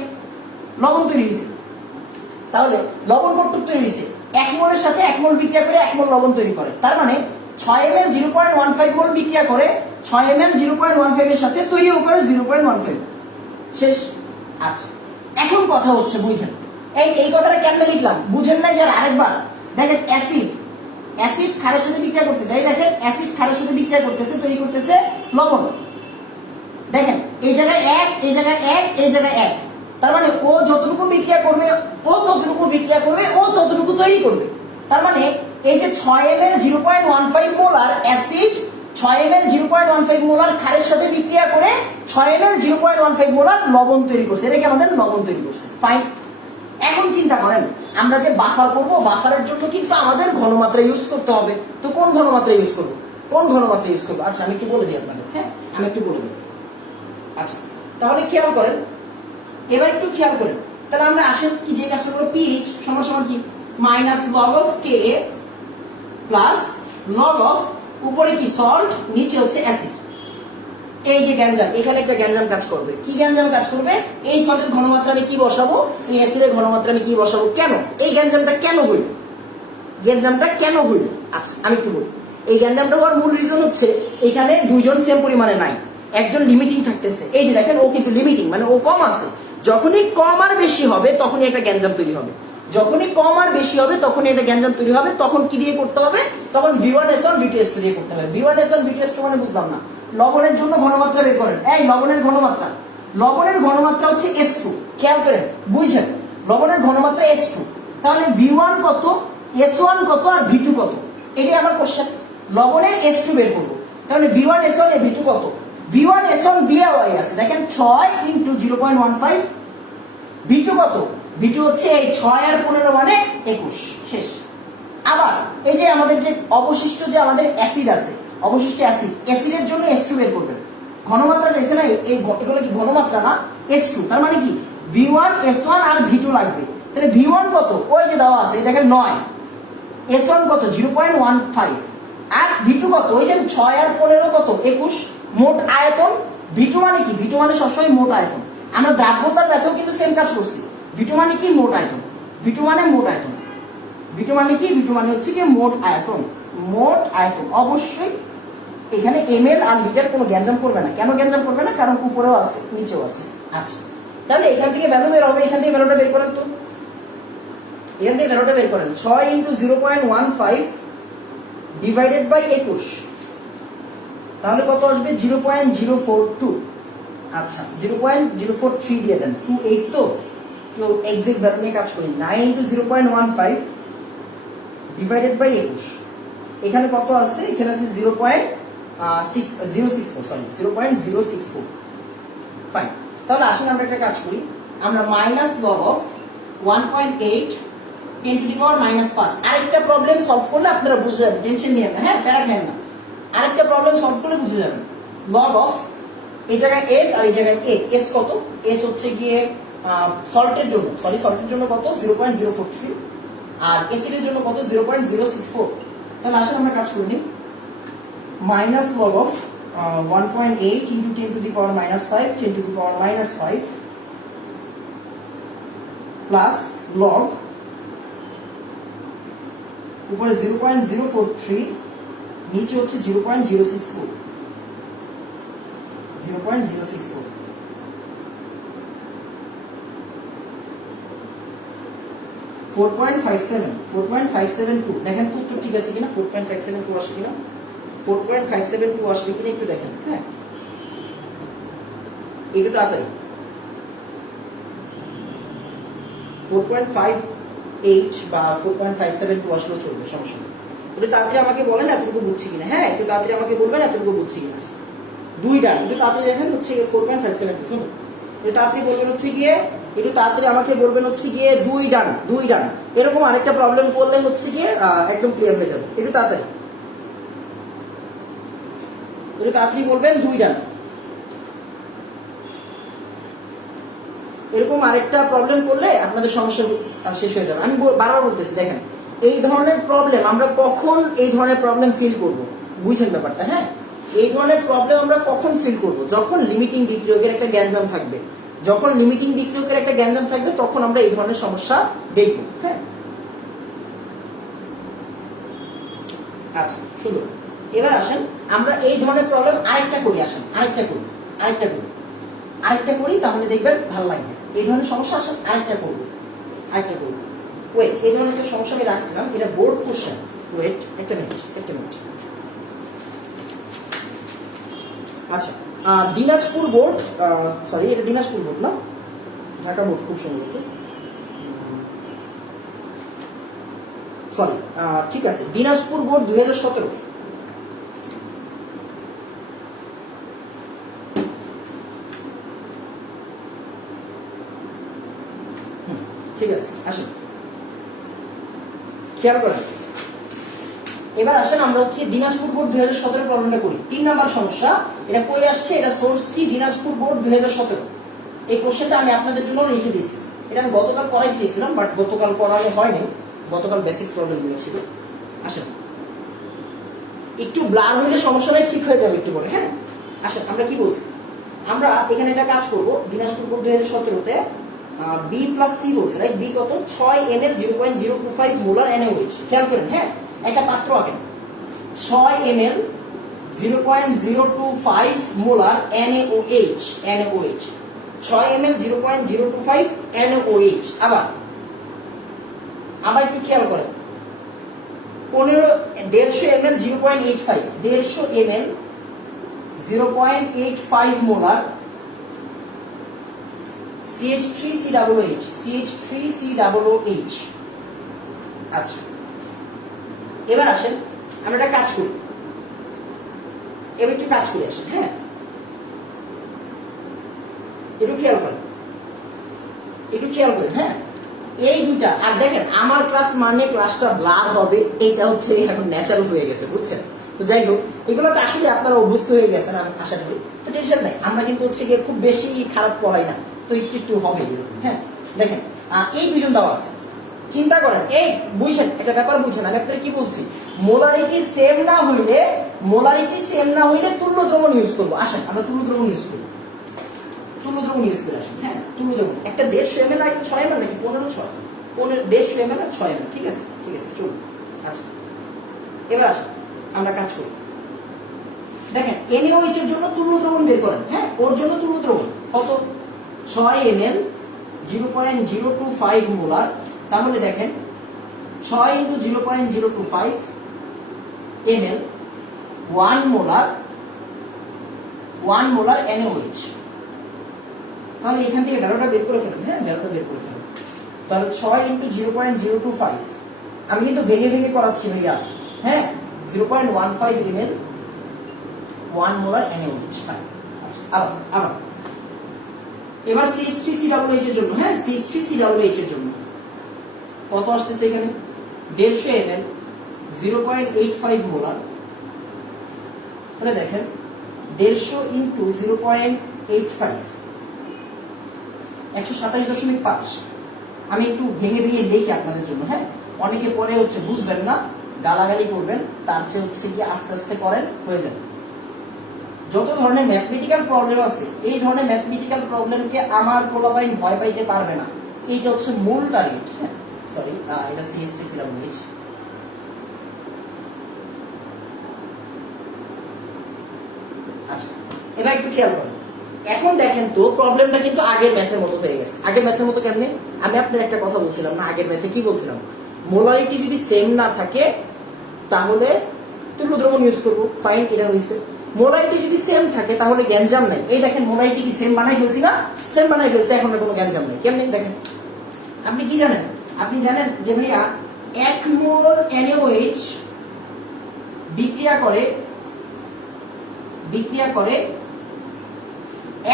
লবণ তৈরি হয়েছে। তাহলে লবণ কতটুকু তৈরি হয়েছে? 1 মোলের সাথে 1 মোল বিক্রিয়া করে 1 মোল লবণ তৈরি করে। তার মানে 6 ml 0.15 মোল বিক্রিয়া করে 6 ml 0.15 এর সাথে তৈরিও করে 0.15। শেষ। আচ্ছা, এখন কথা হচ্ছে বুঝেন, এই কথাটা কেমনে লিখলাম বুঝেন নাই যারা? আরেকবার দেখেন, অ্যাসিড, অ্যাসিড ক্ষারের সাথে বিক্রিয়া করতেছে। এই দেখেন অ্যাসিড ক্ষারের সাথে বিক্রিয়া করতেছে, তৈরি করতেছে লবণ। দেখেন এই জায়গায় 1, এই জায়গায় 1, এই জায়গায় 1। তার মানে ও যতটুকু বিক্রিয়া করবে, ও ততটুকু বিক্রিয়া করবে, ও ততটুকু তৈরি করবে। তার মানে এই যে 6 ml 0.15 molar acid 6 ml 0.15 molar ক্ষারের সাথে বিক্রিয়া করে 6 ml 0.15 মোলার লবণ তৈরি করছে। এটা কি আমাদের লবণ তৈরি করছে। ফাইন। এখন চিন্তা করেন, আমরা যে বাফার করব, বাফারের জন্য কিন্তু আমাদের ঘনমাত্রা ইউজ করতে হবে। তো কোন ঘনমাত্রা ইউজ করব? কোন ঘনমাত্রা ইউজ করব? আচ্ছা আমি একটু বলে দিই আপনাদের। হ্যাঁ, আমি একটু বলে দিই। আচ্ছা, তাহলে খেয়াল করেন, এবার একটু খেয়াল করেন। তাহলে আমরা আসেন কি যে কাজটা করব, pH সমান সমান কি -log Ka প্লাস log উপরে কি সল্ট, নিচে হচ্ছে অ্যাসিড। এই যে গ্যাঞ্জাম, এখানে একটা গ্যাঞ্জাম কাজ করবে। কি গ্যাঞ্জাম কাজ করবে? এই সল্টের ঘনমাত্রা আমি কি বসাবো, এই অ্যাসিডের ঘনমাত্রা আমি কি বসাবো। কেন এই গ্যাঞ্জামটা কেন হইল? গ্যাঞ্জামটা কেন হইল? আচ্ছা আমি একটু বলি। এই গ্যাঞ্জামটা হওয়ার মূল রিজন হচ্ছে এখানে দুইজন সেম পরিমাণে নাই, একজন লিমিটিং থাকতেছে। এই যে দেখেন ও কিন্তু লিমিটিং, মানে ও কম আছে। যখনই কম আর বেশি হবে তখনই একটা গ্যাঞ্জাম তৈরি হবে, যখনই কম আর বেশি হবে তখনই একটা গ্যাঞ্জাম তৈরি হবে। তখন কি দিয়ে করতে হবে? তখন V1S1 V2S2 দিয়ে করতে হবে। V1S1 V2S2 মানে বুঝলাম না। লবণের জন্য ঘনমাত্রা বের করেন। এই লবণের ঘনমাত্রা, লবণের ঘনমাত্রা হচ্ছে S2। খেয়াল করেন, বুঝছেন? লবণের ঘনমাত্রা S2। তাহলে V1 কত, S1 কত আর V2 কত? এটাই আমার কোশ্চেন। লবণের S2 বের করবো। তাহলে V1 S1 এ V2 কত? V1 S1 দেওয়া হয়ে আছে, দেখেন 6 × 0.15। V2 কত? V2 হচ্ছে এই 6 আর 15 মানে 21। শেষ। আবার এই যে আমাদের যে অবশিষ্ট যে আমাদের অ্যাসিড আছে, অবশিষ্ট অ্যাসিড, অ্যাসিডের জন্য S2 বের করবেন। ঘনমাত্রা চাইছে না, এই এগুলো কি ঘনমাত্রা না? S2। তার মানে কি V1 S1 আর V2 লাগবে। তাহলে V1 কত? ওই যে দেওয়া আছে, দেখেন 9। S1 কত? 0.15। আর V2 কত? ওই যে 6 আর 15 কত? 21। মোট আয়তন। V2 মানে কি? V2 মানে সবসময় মোট আয়তন। আমরা দ্রাব্যতার ব্যাথেও কিন্তু সেম কাজ করছি। V2 মানে কি? মোট আয়তন। V2 মানে মোট আয়তন। V2 মানে কি? V2 মানে হচ্ছে কি মোট আয়তন। মোট আয়তন অবশ্যই এখানে ml আর লিটার কোনো গ্যাঞ্জাম করবে না। কেন গ্যাঞ্জাম করবে না? কারণ উপরেও আছে নিচেও আছে। আচ্ছা, তাহলে এখান থেকে ভ্যালু বের হবে। এখান থেকে ভ্যালুটা বের করেন তো, এখান থেকে ভ্যালুটা বের করেন। 6 × 0.15 ডিভাইডেড বাই 21, তাহলে কত আসবে? 0.042। আচ্ছা 0.043 দিয়ে দেন। 28 তো এক্সাক্ট ভ্যালু নিয়ে কাজ করি। 9 × 0.15 ডিভাইডেড বাই 21, এখানে কত আছে? এখানে আছে 0.064, সরি 0.064। ফাইন। তাহলে আসুন আমরা একটা কাজ করি। আমরা -log 1.8 10⁻⁻5 আরেকটা প্রবলেম সলভ করলে আপনারা বুঝে যাবেন। টেনশন নিয়েন না, হ্যাঁ, প্যারা খেয়েন না। আরেকটা প্রবলেম সলভ করলে বুঝে যাবেন। log এই জায়গায় এস আর এই জায়গায় এ। এস কত? এস হচ্ছে গিয়ে সল্টের জন্য, সল্টের জন্য কত? 0.043, আর অ্যাসিডের জন্য কত? 0.064। তাহলে আসলে আমরা কাজ করে নিই। Minus log of 1.8 into 10 to the power -5, 10 to the power -5 plus log উপরে 0.043, নিচে হচ্ছে 0.064, 0.064। Four point five seven two. দেখেন তো উত্তর ঠিক আছে কিনা, 4.572 আসবে কিনা, 4.572 আসবে কিনা একটু দেখেন। হ্যাঁ, একটু তাড়াতাড়ি। 4.58 বা 4.572 আসলেও চলবে, সমস্যা নেই। একটু তাড়াতাড়ি আমাকে বলেন এতটুকু বুঝছি কিনা। হ্যাঁ, একটু তাড়াতাড়ি আমাকে বলবেন এতটুকু বুঝছি কিনা। দুই ডান, একটু তাড়াতাড়ি দেখেন হচ্ছে 4.572। শুনুন, একটু তাড়াতাড়ি বলবেন হচ্ছে গিয়ে, একটু তাড়াতাড়ি আমাকে বলবেন হচ্ছে গিয়ে দুই ডান। এরকম আরেকটা প্রবলেম করলে হচ্ছে গিয়ে একদম ক্লিয়ার হয়ে যাবে। একটু তাড়াতাড়ি বলবেন দুই ডান। এরকম আরেকটা প্রবলেম করলে আপনাদের সমস্যা শেষ হয়ে যাবে। আমি বারবার বলতেছি, দেখেন এই ধরনের প্রবলেম আমরা কখন এই ধরনের প্রবলেম ফিল করব, বুঝছেন ব্যাপারটা? হ্যাঁ, এই ধরনের প্রবলেম আমরা কখন ফিল করব? যখন লিমিটিং বিক্রিয়কের একটা গ্যাঞ্জাম থাকবে। যখন লিমিটিং বিক্রিয়কের একটা গ্যাঞ্জাম থাকবে তখন আমরা এই ধরনের সমস্যা দেখব। হ্যাঁ, আচ্ছা সুন্দর। এবার আসেন আমরা এই ধরনের প্রবলেম আরেকটা করি। আসেন আরেকটা করি, তাহলে দেখবেন ভালো লাগবে। এই ধরনের সমস্যা আসেন আরেকটা করব। ওয়েট, এই ধরনের একটা সমস্যা আমি রাখছিলাম, এটা বোর্ড কোশ্চেন। ওয়েট একটা মিনিট। আচ্ছা, দিনাজপুর বোর্ড, সরি এটা দিনাজপুর বোর্ড না, ঢাকা বোর্ড খুব সম্ভবত, সরি ঠিক আছে, দিনাজপুর বোর্ড 2017। ঠিক আছে, আসেন খেয়াল করেন। এবার আসেন আমরা হচ্ছে দিনাজপুর বোর্ড 2017 প্রবলেমটা করি। 3 নাম্বার সমস্যা, এটা কই আসছে, এটা সোর্স কি? দিনাজপুর বোর্ড 2017। এই কোশ্চেনটা আমি আপনাদের জন্য লিখে দিয়েছি। এটা আমি গতকাল করাই দিয়েছিলাম, বাট গতকাল করানো হয়নি, গতকাল বেসিক প্রবলেমগুলো ছিল। আসেন, একটু ব্লার হলে সমস্যা নেই, ঠিক হয়ে যাবে একটু পরে। হ্যাঁ, আসেন আমরা কি বলছি, আমরা এখানে একটা কাজ করব। দিনাজপুর বোর্ড 2017-তে বি প্লাস সি বলছে, রাইট? বি কত? 6 ml 0.025 মোলার NaOH। খেয়াল করেন, হ্যাঁ, একটা পাত্র আঁকেন, 6 ml 0.025 molar NaOH, 6 ml 0.025 NaOH। আবার একটু খেয়াল করেন, 150 ml 0.85, 150 ml 0.85 মোলার CH3COOH। আচ্ছা, এবার আসেন আমরা একটা কাজ করি, আসেন। হ্যাঁ, একটু খেয়াল করেন। হ্যাঁ, এই দুইটা, আর দেখেন আমার ক্লাস মানে ক্লাসটা ব্লার হবে, এটা হচ্ছে এখন ন্যাচারাল হয়ে গেছে, বুঝছেন? তো যাই হোক, এগুলো তো আসলে আপনারা অভ্যস্ত হয়ে গেছেন আমি আশা করি, তো টেনশন নাই। আমরা কিন্তু হচ্ছে গিয়ে খুব বেশি খারাপ পড়াই না, তো একটু হবে এরকম। হ্যাঁ, দেখেন এই দুইজন দেওয়া আছে, চিন্তা করেন, এই বুঝছেন একটা ব্যাপার, বুঝছেন আমি আপনাদের কি বলছি, মোলারিটি সেম না হইলে তুল্য দ্রবণ ইউজ করবো। আসেন আমরা তুল্য দ্রবণ ইউজ করে আসেন। হ্যাঁ, তুল্য দ্রবণ একটা 150 ml আর একটা 6 ml নাকি 15 150 ml আর 6 ml। ঠিক আছে চলুন। আচ্ছা, এবার আসেন আমরা কাজ করি। দেখেন NaOH এর জন্য তুল্য দ্রবণ বের করেন। হ্যাঁ, ওর জন্য তুল্য দ্রবণ কত? 6 ml 0.025 মোলার। তাহলে দেখেন 6 × 0.025 ml 1 মোলার NaOH। তাহলে এখান থেকে ভ্যালুটা বের করে ফেলেন। হ্যাঁ, ভ্যালুটা বের করে ফেলেন। তাহলে 6 × 0.025, আমি কিন্তু ভেঙে করাচ্ছি ভাইয়া। হ্যাঁ, 0.15 ml 1 মোলার NaOH। আচ্ছা, আবার এবার CH3COOH এর জন্য, হ্যাঁ, CH3COOH এর জন্য কত আসতেছে এখানে? 150 ml 0.85 মোলার। তাহলে দেখেন 150 ইন্টু 0.85 127.5। আমি একটু ভেঙে ভেঙে লিখি আপনাদের জন্য, হ্যাঁ, অনেকে পরে হচ্ছে বুঝবেন না, গালাগালি করবেন, তার চেয়ে হচ্ছে কি আস্তে আস্তে করেন, হয়ে যাবে। যত ধরনের ম্যাথমেটিক্যাল প্রবলেম আছে, এই ধরনের ম্যাথমেটিক্যাল প্রবলেমকে আমার পোলাপাইন ভয় পাইতে পারবে না। এইটা হচ্ছে মূল টার্গেট। হ্যাঁ, সরি, এটা সিএসটি সিলাবস হয়েছে। আচ্ছা, এবার একটু খেয়াল করুন। এখন দেখেন তো প্রবলেমটা কিন্তু আগের ম্যাথের মতো হয়ে গেছে। আগের ম্যাথের মতো কেমনে? আমি আপনার একটা কথা বলছিলাম না, আগের ম্যাথে কি বলছিলাম? মোলারিটি যদি সেম না থাকে তাহলে তুল্য দ্রবণ ইউজ করবো, ফাইন, এটা হয়েছে। মোলারিটি যদি সেম থাকে তাহলে গ্যাঞ্জাম নাই। এই দেখেন মোলারিটি কি সেম বানাই ফেলছি না? সেম বানাই ফেলছে, এখন কোনো গ্যাঞ্জাম নাই। কেমনে দেখেন? আপনি কি জানেন? আপনি জানেন যে ভাইয়া 1 মোল NaOH বিক্রিয়া করে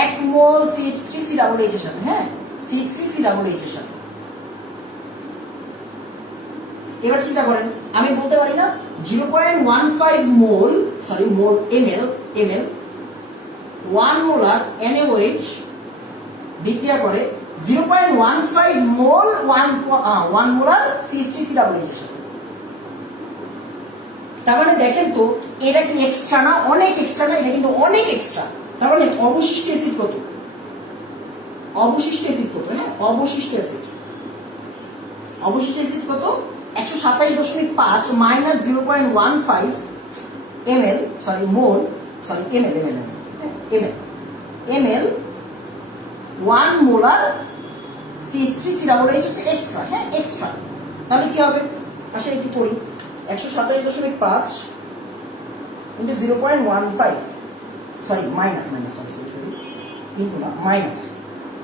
1 মোল CH3COOH এর সাথে, হ্যাঁ, CH3COOH এর সাথে। এবার চিন্তা করেন, আমি বলতে পারি না 0.15 মোল, সরি মোল, ml 1 মোলার NaOH বিক্রিয়া করে 0.15 মোল 1 মোলার CH3COOH এর সাথে। তার মানে দেখেন তো এটা কি এক্সট্রা না? অনেক এক্সট্রা না? এটা কিন্তু অনেক এক্সট্রা। তার মানে অবশিষ্ট অ্যাসিড কত? অবশিষ্ট অ্যাসিড কত? হ্যাঁ, অবশিষ্ট অ্যাসিড কত? 127.5 মাইনাস 0.15 ml, সরি মোল, সরি ml 1 মোলার CH3COOH হচ্ছে এক্সট্রা, হ্যাঁ, এক্সট্রা। তাহলে কি হবে? আসলে একটু করি। 127.5 ইন্টু 0.15, সরি মাইনাস, কিন্তু না,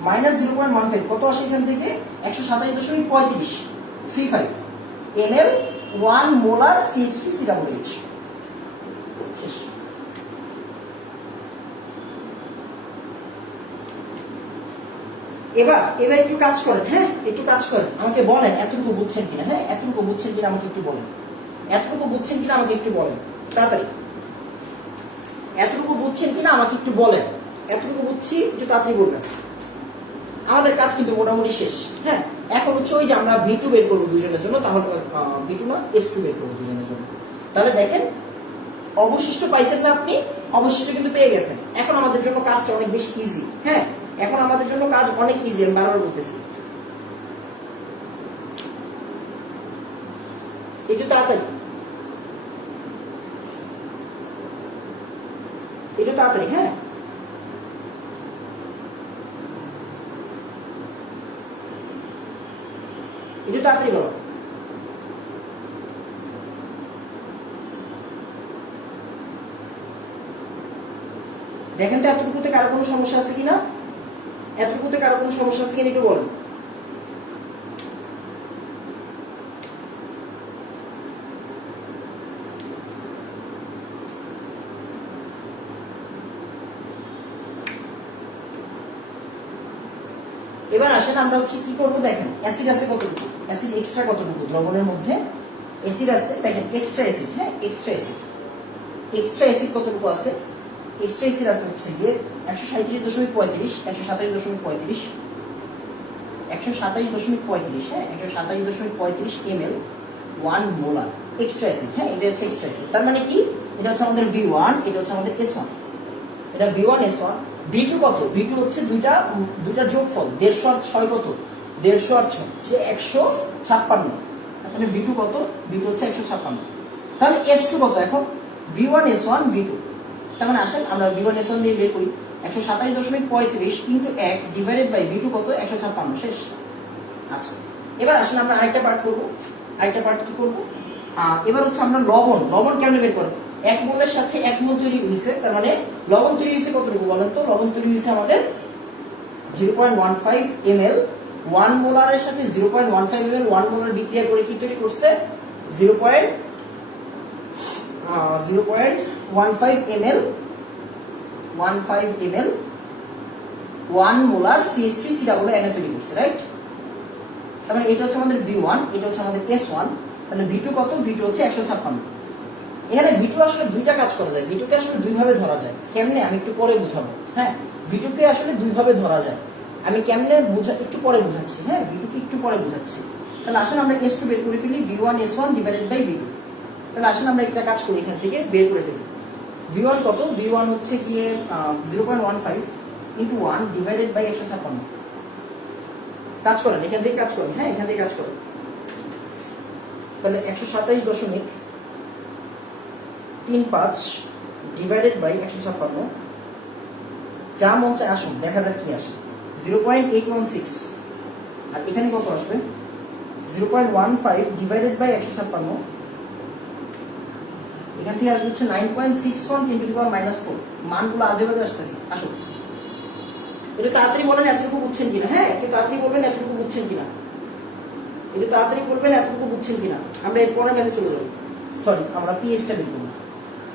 মাইনাস 0.15 কত আসে এখান থেকে? 127.35 ml 1 মোলার CH3COOH। শেষ। এবার একটু কাজ করেন, হ্যাঁ, একটু কাজ করেন, আমাকে বলেন এতটুকু বুঝছেন কিনা। হ্যাঁ, এতটুকু বুঝছেন কিনা আমাকে একটু বলেন। তাড়াতাড়ি এতটুকু বুঝছেন কিনা আমাকে একটু বলেন। এতটুকু বুঝছি, একটু তাড়াতাড়ি বলবেন। আমাদের কাজ কিন্তু মোটামুটি শেষ। হ্যাঁ, এখন হচ্ছে ওই যে আমরা V2 বের করবো দুজনের জন্য, তাহলে V2 না S2 বের করবো দুজনের জন্য। তাহলে দেখেন অবশিষ্ট পাইছেন না আপনি? অবশিষ্ট কিন্তু পেয়ে গেছেন। এখন আমাদের জন্য কাজটা অনেক বেশি ইজি। হ্যাঁ, এখন আমাদের জন্য কাজ অনেক ইজি, আমি বারবার বলতেছি। একটু তাড়াতাড়ি, হ্যাঁ, একটু তাড়াতাড়ি করো। দেখেন তো এতটুকুতে কারো কোনো সমস্যা আছে কিনা? একটু বলেন। এবার আসেন আমরা হচ্ছে কি করবো, দেখেন অ্যাসিড আছে কতটুকু, অ্যাসিড এক্সট্রা কতটুকু দ্রবণের মধ্যে অ্যাসিড আছে, দেখেন এক্সট্রা অ্যাসিড, হ্যাঁ, এক্সট্রা অ্যাসিড কতটুকু আছে? এক্সট্রা অ্যাসিড আছে হচ্ছে গিয়ে 137.35, 127.35, হ্যাঁ, 127.35 ml 1 মোলার এক্সট্রা অ্যাসিড। হ্যাঁ, এটা হচ্ছে এক্সট্রা অ্যাসিড। তার মানে কি? এটা হচ্ছে আমাদের V1, এটা হচ্ছে আমাদের S1। এটা V1 S1। V2 কত? V2 হচ্ছে দুইটার যোগফল, 150 আর 6 কত? 150 আর 6 হচ্ছে 156। তাহলে V2 কত? V2 হচ্ছে 156। তাহলে S2 কত? এখন V1 S1 V2। তার মানে আসেন আমরা V1 S1 দিয়ে বের করি। 127.35 ইন্টু 1 ডিভাইডেড বাই V2 কত? 156। শেষ। আচ্ছা, এবার আসেন আমরা আরেকটা পার্ট করবো। কি করবো? এবার হচ্ছে আমরা লবণ কেমনে বের করবো? 1 মোলের সাথে 1 মোল তৈরি হয়েছে, তার মানে লবণ তৈরি হয়েছে কতটুকু বলেন তো? লবণ তৈরি হয়েছে আমাদের 0.15 ml 1 মোলারের সাথে 0.15 ml 1 মোলার বিক্রিয়া করে কি তৈরি করছে? 0.15 ml 1 মোলার CH3COOH তৈরি করছে, রাইট? তাহলে এটা হচ্ছে আমাদের V1, এটা হচ্ছে আমাদের S1। তাহলে V2 কত? V2 হচ্ছে 156। এখানে ভিটু আসলে দুইটা কাজ করা যায়, ভিটুকে আসলে দুইভাবে ধরা যায়। কেমনে আমি একটু পরে বুঝাবো। হ্যাঁ, ভিটুকে আসলে দুইভাবে ধরা যায়, আমি কেমনে একটু পরে বুঝাচ্ছি। হ্যাঁ, ভিটুকে একটু পরে বুঝাচ্ছি। তাহলে আসলে আমরা S2 বের করে ফেলি, V1 S1 divided by V2। তাহলে আসলে আমরা একটা কাজ করি, এখান থেকে বের করে ফেলি। V1 কত? V1 হচ্ছে গিয়ে 0.15 ইন্টু 1 ডিভাইডেড বাই 156। কাজ করেন, এখান থেকে কাজ করেন। হ্যাঁ, এখান থেকে কাজ করেন। তাহলে 127.35 ডিভাইডেড বাই 156, যা মন চায় আসুন, দেখা যাক কি আসে। 0.816, আর এখানে কত আসবে? 0.15 ডিভাইডেড বাই 156, এখান থেকে আসবে হচ্ছে 9.61 × 10⁻⁴। মানগুলো আজে বাজে আসতেছে। আসুন, এটা তাড়াতাড়ি বলেন এতটুকু বুঝছেন কিনা। হ্যাঁ, একটু তাড়াতাড়ি বলবেন এতটুকু বুঝছেন কিনা, এটা তাড়াতাড়ি বলবেন এতটুকু বুঝছেন কিনা। আমরা এরপরে ম্যাথে চলে যাবো। সরি, আমরা পিএইচটা বের করবো,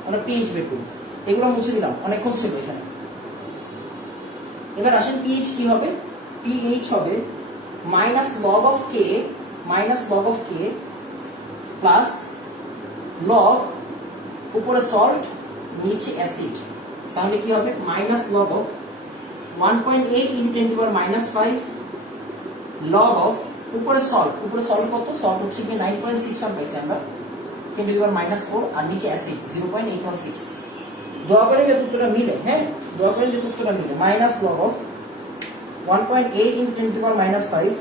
আমরা পিএইচ বের করবো। এগুলো মুছে দিলাম, অনেকক্ষণ ছিল এখানে। এবার আসেন, পিএইচ কি হবে? পিএইচ হবে minus log of k plus log, উপরে সল্ট নিচে অ্যাসিড। তাহলে কি হবে? Minus log of 1.8 × 10⁻⁵ log of, উপরে সল্ট কত? সল্ট হচ্ছে কি 9.61 পাইছি আমরা 10⁻⁴, আর নিচে অ্যাসিড 0.816। দয়া করে যে উত্তরটা মিলে, হ্যাঁ দয়া করে যে উত্তরটা মিলে, মাইনাস লগ অফ 1.8 × 10⁻⁵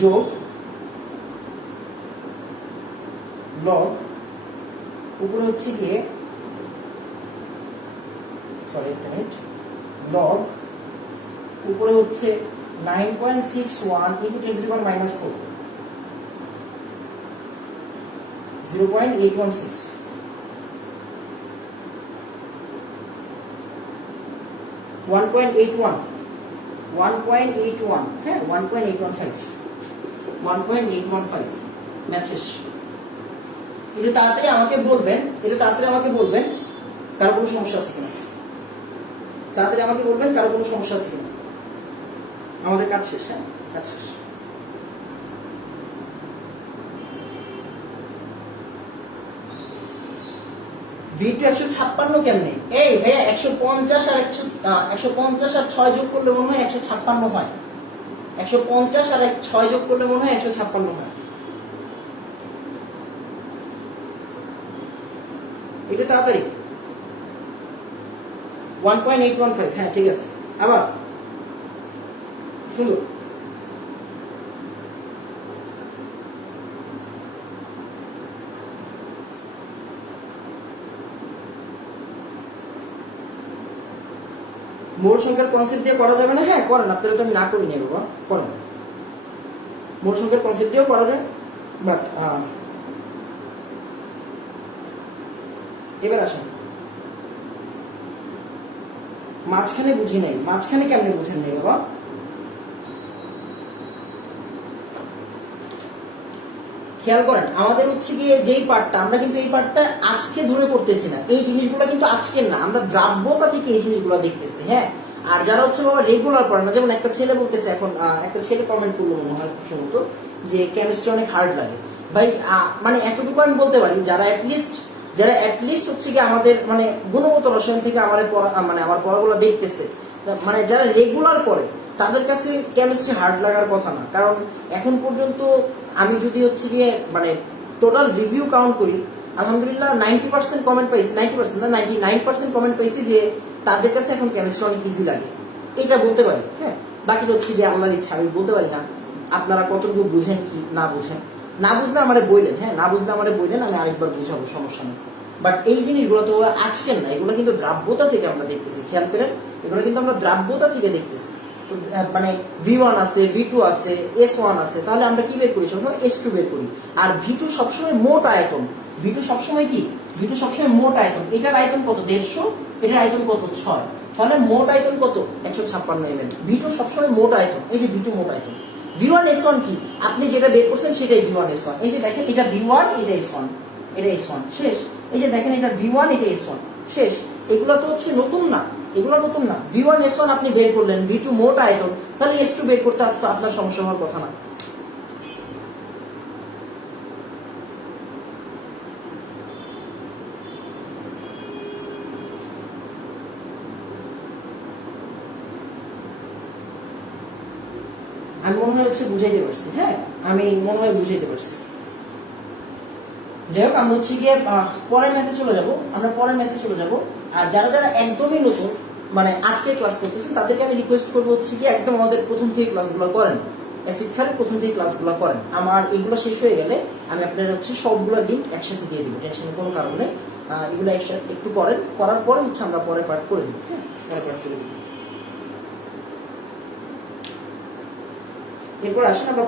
যোগ লগ, উপরে হচ্ছে গিয়ে লগ, উপরে হচ্ছে 9.61 × 10⁻⁴, 0.816। 1.81, হ্যাঁ 1.815 ম্যাথ শেষ। এটা তাড়াতাড়ি আমাকে বলবেন কারো কোনো সমস্যা আছে কিনা, তাড়াতাড়ি আমাকে বলবেন কারো কোনো সমস্যা আছে কিনা। আমাদের কাজ শেষ। হ্যাঁ, কাজ শেষ। V2 156 কেমনে? এই ভাইয়া 150 আর 6 যোগ করলে মনে হয় 156 হয়। 150 আর 6 যোগ করলে মনে হয় 156 হয়। এটা তাড়াতাড়ি 1.815। হ্যাঁ ঠিক আছে। আবার সুন্দর। মোল সংখ্যার কনসেপ্ট দিয়ে করা যাবে না? হ্যাঁ করেন, আপনারা তো আমি না করি নি বাবা, করেন। মোল সংখ্যার কনসেপ্ট দিয়েও করা যায়, বাট এবার আসেন মাঝখানে বুঝি নাই। মাঝখানে কেমনে বুঝেন নাই বাবা? খেয়াল করেন, আমাদের হচ্ছে গিয়ে যেই পার্টটা, আমরা কিন্তু এই পার্টটা আজকে ধরে করতেছি না, এই জিনিসগুলো কিন্তু আজকের না, আমরা দ্রাব্যতা থেকে এই জিনিসগুলো দেখতেছি। হ্যাঁ, আর যারা হচ্ছে বাবা রেগুলার পড়ে না, যেমন একটা ছেলে বলতেছে, এখন একটা ছেলে কমেন্ট করলো মনে হয় সম্ভবত, যে কেমিস্ট্রি অনেক হার্ড লাগে। ভাই মানে এতটুকু আমি বলতে পারি, যারা অ্যাটলিস্ট হচ্ছে কি আমাদের মানে গুণগত রসায়ন থেকে আমার পড়াগুলো দেখতেছে, মানে যারা রেগুলার পড়ে তাদের কাছে কেমিস্ট্রি হার্ড লাগার কথা না। কারণ এখন পর্যন্ত আমি যদি হচ্ছে গিয়ে মানে টোটাল রিভিউ কাউন্ট করি, আলহামদুলিল্লাহ 90% কমেন্ট পাইছি, 90% না 99% কমেন্ট পাইছি যে তাদের কাছে এখন কেমিস্ট্রি অনেক ইজি লাগে, এটা বলতে পারি। হ্যাঁ, বাকি হচ্ছে গিয়ে আল্লাহর ইচ্ছা, আমি বলতে পারি না আপনারা কতটুকু বুঝেন কি না বুঝেন। না বুঝলে আমারে বললেন, হ্যাঁ না বুঝলে আমারে বললেন, আমি আরেকবার বুঝাবো, সমস্যা নেই। বাট এই জিনিসগুলো তো আজকের না, এগুলো কিন্তু দ্রাব্যতা থেকে আমরা দেখতেছি। খেয়াল করেন, এগুলো কিন্তু আমরা দ্রাব্যতা থেকে দেখতেছি। তো মানে V1 আছে, V2 আছে, S1 আছে, তাহলে আমরা কি বের করি? সবসময় S2 বের করি। আর V2 সবসময় মোট আয়তন, V2 সবসময় কি? V2 সবসময় মোট আয়তন। এটার আয়তন কত? 150, এটার আয়তন কত? 6। তাহলে মোট আয়তন কত? 156 ml। V2 সবসময় মোট আয়তন, এই যে V2 মোট আয়তন। V1 S1 কি? আপনি যেটা বের করছেন সেটাই V1 S1। এই যে দেখেন, এটা V1, এটা S1, এটা S1 শেষ। এই যে দেখেন, এটা V1, এটা S1 শেষ। এগুলো তো হচ্ছে নতুন না, এগুলো নতুন না। V1 S1 আপনি বের করলেন, V2 মোট আয়তন, তাহলে S2 বের করতে তো আপনার সমস্যা হওয়ার কথা না। আমি মনে হয় হচ্ছে বুঝাইতে পারছি। হ্যাঁ, আমি মনে হয় বুঝাইতে পারছি। যাই হোক, আমরা হচ্ছে গিয়ে পরের ম্যাথে চলে যাব। আর যারা যারা একদমই নতুন, মানে আজকে ক্লাস করতেছেন, তাদেরকে আমি রিকোয়েস্ট করবো হচ্ছে গিয়ে একদম আমাদের প্রথম থেকে ক্লাসগুলো করেন, শিক্ষার প্রথম থেকে ক্লাসগুলো করেন। আমার এগুলো শেষ হয়ে গেলে আমি আপনার হচ্ছে সবগুলো লিঙ্ক একসাথে দিয়ে দিব, টেনশনের কোনো কারণ নেই। এগুলো একসাথে একটু করেন, করার পরে হচ্ছে আমরা পরের পার্ট করে দিব। হ্যাঁ, পরের পার্ট করে দিব। এরপর আসেন আমরা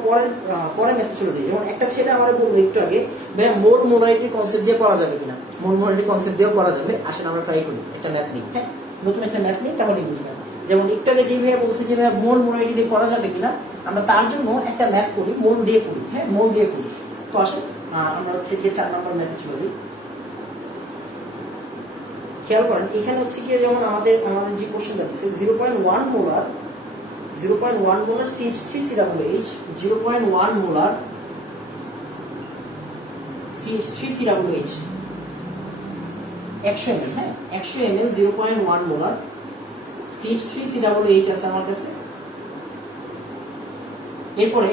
পরের ম্যাথে চলে যাই। যেমন একটা ছেলে আমার বললো একটু আগে, ভাইয়া মোল মোলারিটির কনসেপ্ট দিয়ে করা যাবে কিনা? মোল মোলারিটি কনসেপ্ট দিয়েও করা যাবে। আসেন আমরা ট্রাই করি একটা ম্যাথ নিই। হ্যাঁ, নতুন একটা ম্যাথ নিই, তাহলেই বুঝবেন। যেমন একটু আগে যে ভাইয়া বলছে যে ভাইয়া মোল মোলারিটি দিয়ে করা যাবে কিনা, আমরা তার জন্য একটা ম্যাথ করি, মোল দিয়ে করি। হ্যাঁ, মোল দিয়ে করি। তো আসেন আমরা হচ্ছে গিয়ে 4 নম্বর ম্যাথে চলে যাই। খেয়াল করেন, এখানে হচ্ছে গিয়ে যেমন আমাদের যে কোশ্চেনটা দিচ্ছে 0.1 molar CH3COOH, 0.1 molar CH3COOH 100 ml। হ্যাঁ, 100 ml 0.1 মোলার CH3COOH আছে আমার কাছে। এরপরে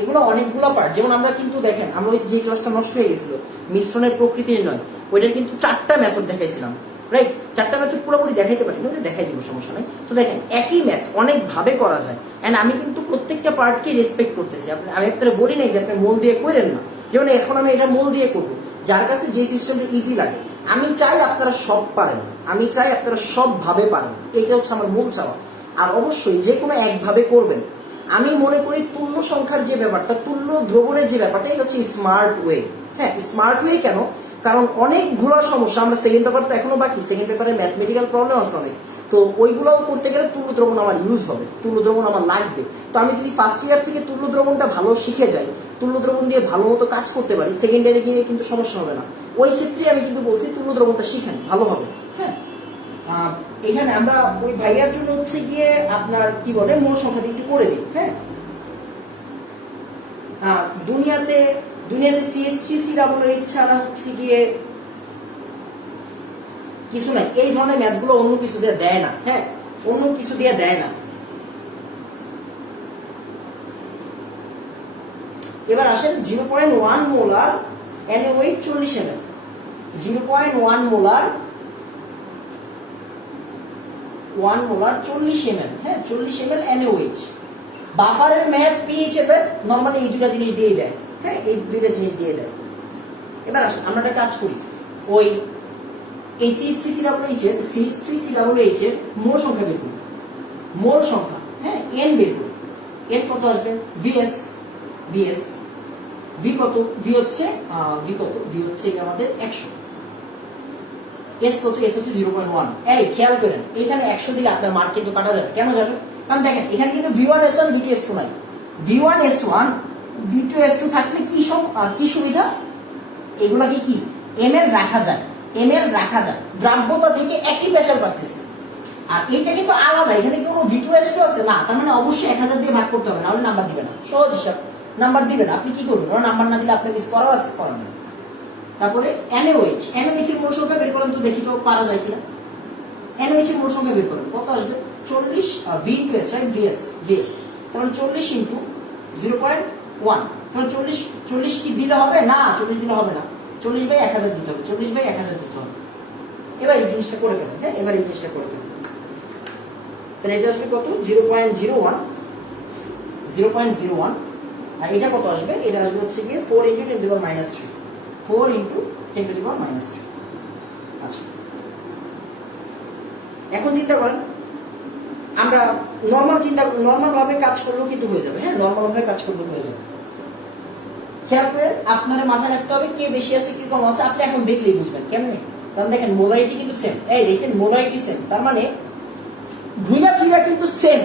এগুলো অনেকগুলো পার্ট। যেমন আমরা কিন্তু দেখেন, আমরা যে ক্লাসটা নষ্ট হয়ে গেছিল মিশ্রণের প্রকৃতি নয়, ওইটার কিন্তু 4টা মেথড দেখাইছিলাম, রাইট? 4টা মেথড পুরোপুরি দেখাইতে পারি না, ওটা দেখাই দিব, সমস্যা নাই। তো দেখেন, একই ম্যাথ অনেক ভাবে করা যায়, এন্ড আমি কিন্তু প্রত্যেকটা পার্টকে রেসপেক্ট করতেছি। আমি আপনারা বলি নাই যে আপনি মোল দিয়ে করেন না। যেমন এখন আমি এটা মোল দিয়ে করবো, যার কাছে যে সিস্টেমটা ইজি লাগে। আমি চাই আপনারা সব পারেন, আমি চাই আপনারা সব ভাবে পারেন, এটা হচ্ছে আমার মূল চাওয়া। আর অবশ্যই যে কোনো একভাবে করবেন। আমি মনে করি তুল্য সংখ্যার যে ব্যাপারটা, তুল্য দ্রবণের যে ব্যাপারটা, এটা হচ্ছে স্মার্ট ওয়ে। হ্যাঁ, স্মার্ট ওয়ে কেন? কারণ অনেকগুলো সমস্যা, আমরা সেকেন্ড পেপার তো এখনো বাকি, সেকেন্ড পেপারে ম্যাথমেটিক্যাল প্রবলেম আছে অনেক। তো ওইগুলো করতে গেলে তুল্য দ্রবণ আমার ইউজ হবে, তুল্য দ্রবণ আমার লাগবে। তো আমি যদি ফার্স্ট ইয়ার থেকে তুল্য দ্রবণটা ভালো শিখে যাই, তুল্য দ্রবণ দিয়ে ভালো মতো কাজ করতে পারি, সেকেন্ড ইয়ারে গিয়ে কিন্তু সমস্যা হবে না। ওই ক্ষেত্রে আমি কিন্তু বলছি তুল্য দ্রবণটা শিখেন, ভালো হবে। হ্যাঁ, এখানে আমরা ওই ভাইয়ার জন্য হচ্ছে গিয়ে আপনার কি বলে মূল সংখ্যা দিয়ে একটু করে দিই। হ্যাঁ, দুনিয়াতে CH3COOH ছাড়া হচ্ছে গিয়ে কিছু নাই। এই ধরনের ম্যাথগুলো অন্য কিছু দিয়ে দেয় না। হ্যাঁ, অন্য কিছু দিয়ে দেয় না। এবার আসেন 0.1 molar NaOH 40 ml, 0.1 molar 40 ml। হ্যাঁ, 40 ml NaOH। বাফারের ম্যাথ পিএইচ এর নরমালি এই দুইটা জিনিস দিয়ে দেয়। হ্যাঁ, এই দুইটা জিনিস দিয়ে দেয়। এবার আসেন আমরা একটা কাজ করি, ওই এই CH3COOH এর মোল সংখ্যা বের করি, মোল সংখ্যা। হ্যাঁ, n বের করি। n কত আসবে? VS V কত? V হচ্ছে আমাদের 100। S কত? S হচ্ছে 0.1। এই খেয়াল করেন, এখানে 100 দিলে আপনার মার্ক কিন্তু কাটা যাবে। কেন যাবে? কারণ দেখেন এখানে কিন্তু V1S1 V2S2 নাই। V1S1 V2S2 থাকলে কি সুবিধা? এগুলাকে কি ml রাখা যায়, দ্রাব্যতা থেকে একই প্রেসার পাচ্ছি। আর এটা কিন্তু আলাদা, এখানে কোনো V2S2 আছে না, তার মানে অবশ্যই 1000 দিয়ে ভাগ করতে হবে, নাহলে নাম্বার দিবে না। সহজ হিসাব, নাম্বার দিবে না। আপনি কি করবেন? ওরা নাম্বার না দিলে আপনার মিস করা আছে, করার না। তারপরে NaOH এর মোল সংখ্যা বের করেন তো, দেখি তো পারা যায় কিনা। NaOH এর মোল সংখ্যা বের করেন, কত আসবে? 40 V2S, রাইট? VS তাহলে 40 ইনটু 0.1, তাহলে 40 কি দিলে হবে না? 40 দিলে হবে না, 40/1000 দিতে হবে, 40/1000 দিতে হবে। এবার এই জিনিসটা করে ফেলেন। হ্যাঁ, এবার এই জিনিসটা করে ফেলেন। তাহলে এটা আসবে কত? 0.01। আর এটা কত আসবে? এটা আসবে হচ্ছে গিয়ে 4 × 10⁻³ 4 × 10⁻³। আচ্ছা, এখন চিন্তা করেন, আমরা নর্মাল ভাবে কাজ করলেও কিন্তু হয়ে যাবে। হ্যাঁ, নর্মাল ভাবে কাজ করলেও হয়ে যাবে। খেয়াল করে আপনার মাথায় রাখতে হবে কে বেশি আছে কি কম আছে। আপনি এখন দেখলেই বুঝবেন কেমনে। কারণ দেখেন মোলারিটি কিন্তু সেম। এই দেখেন মোলারিটি সেম, তার মানে ঘুরা ফিরা কিন্তু সেম।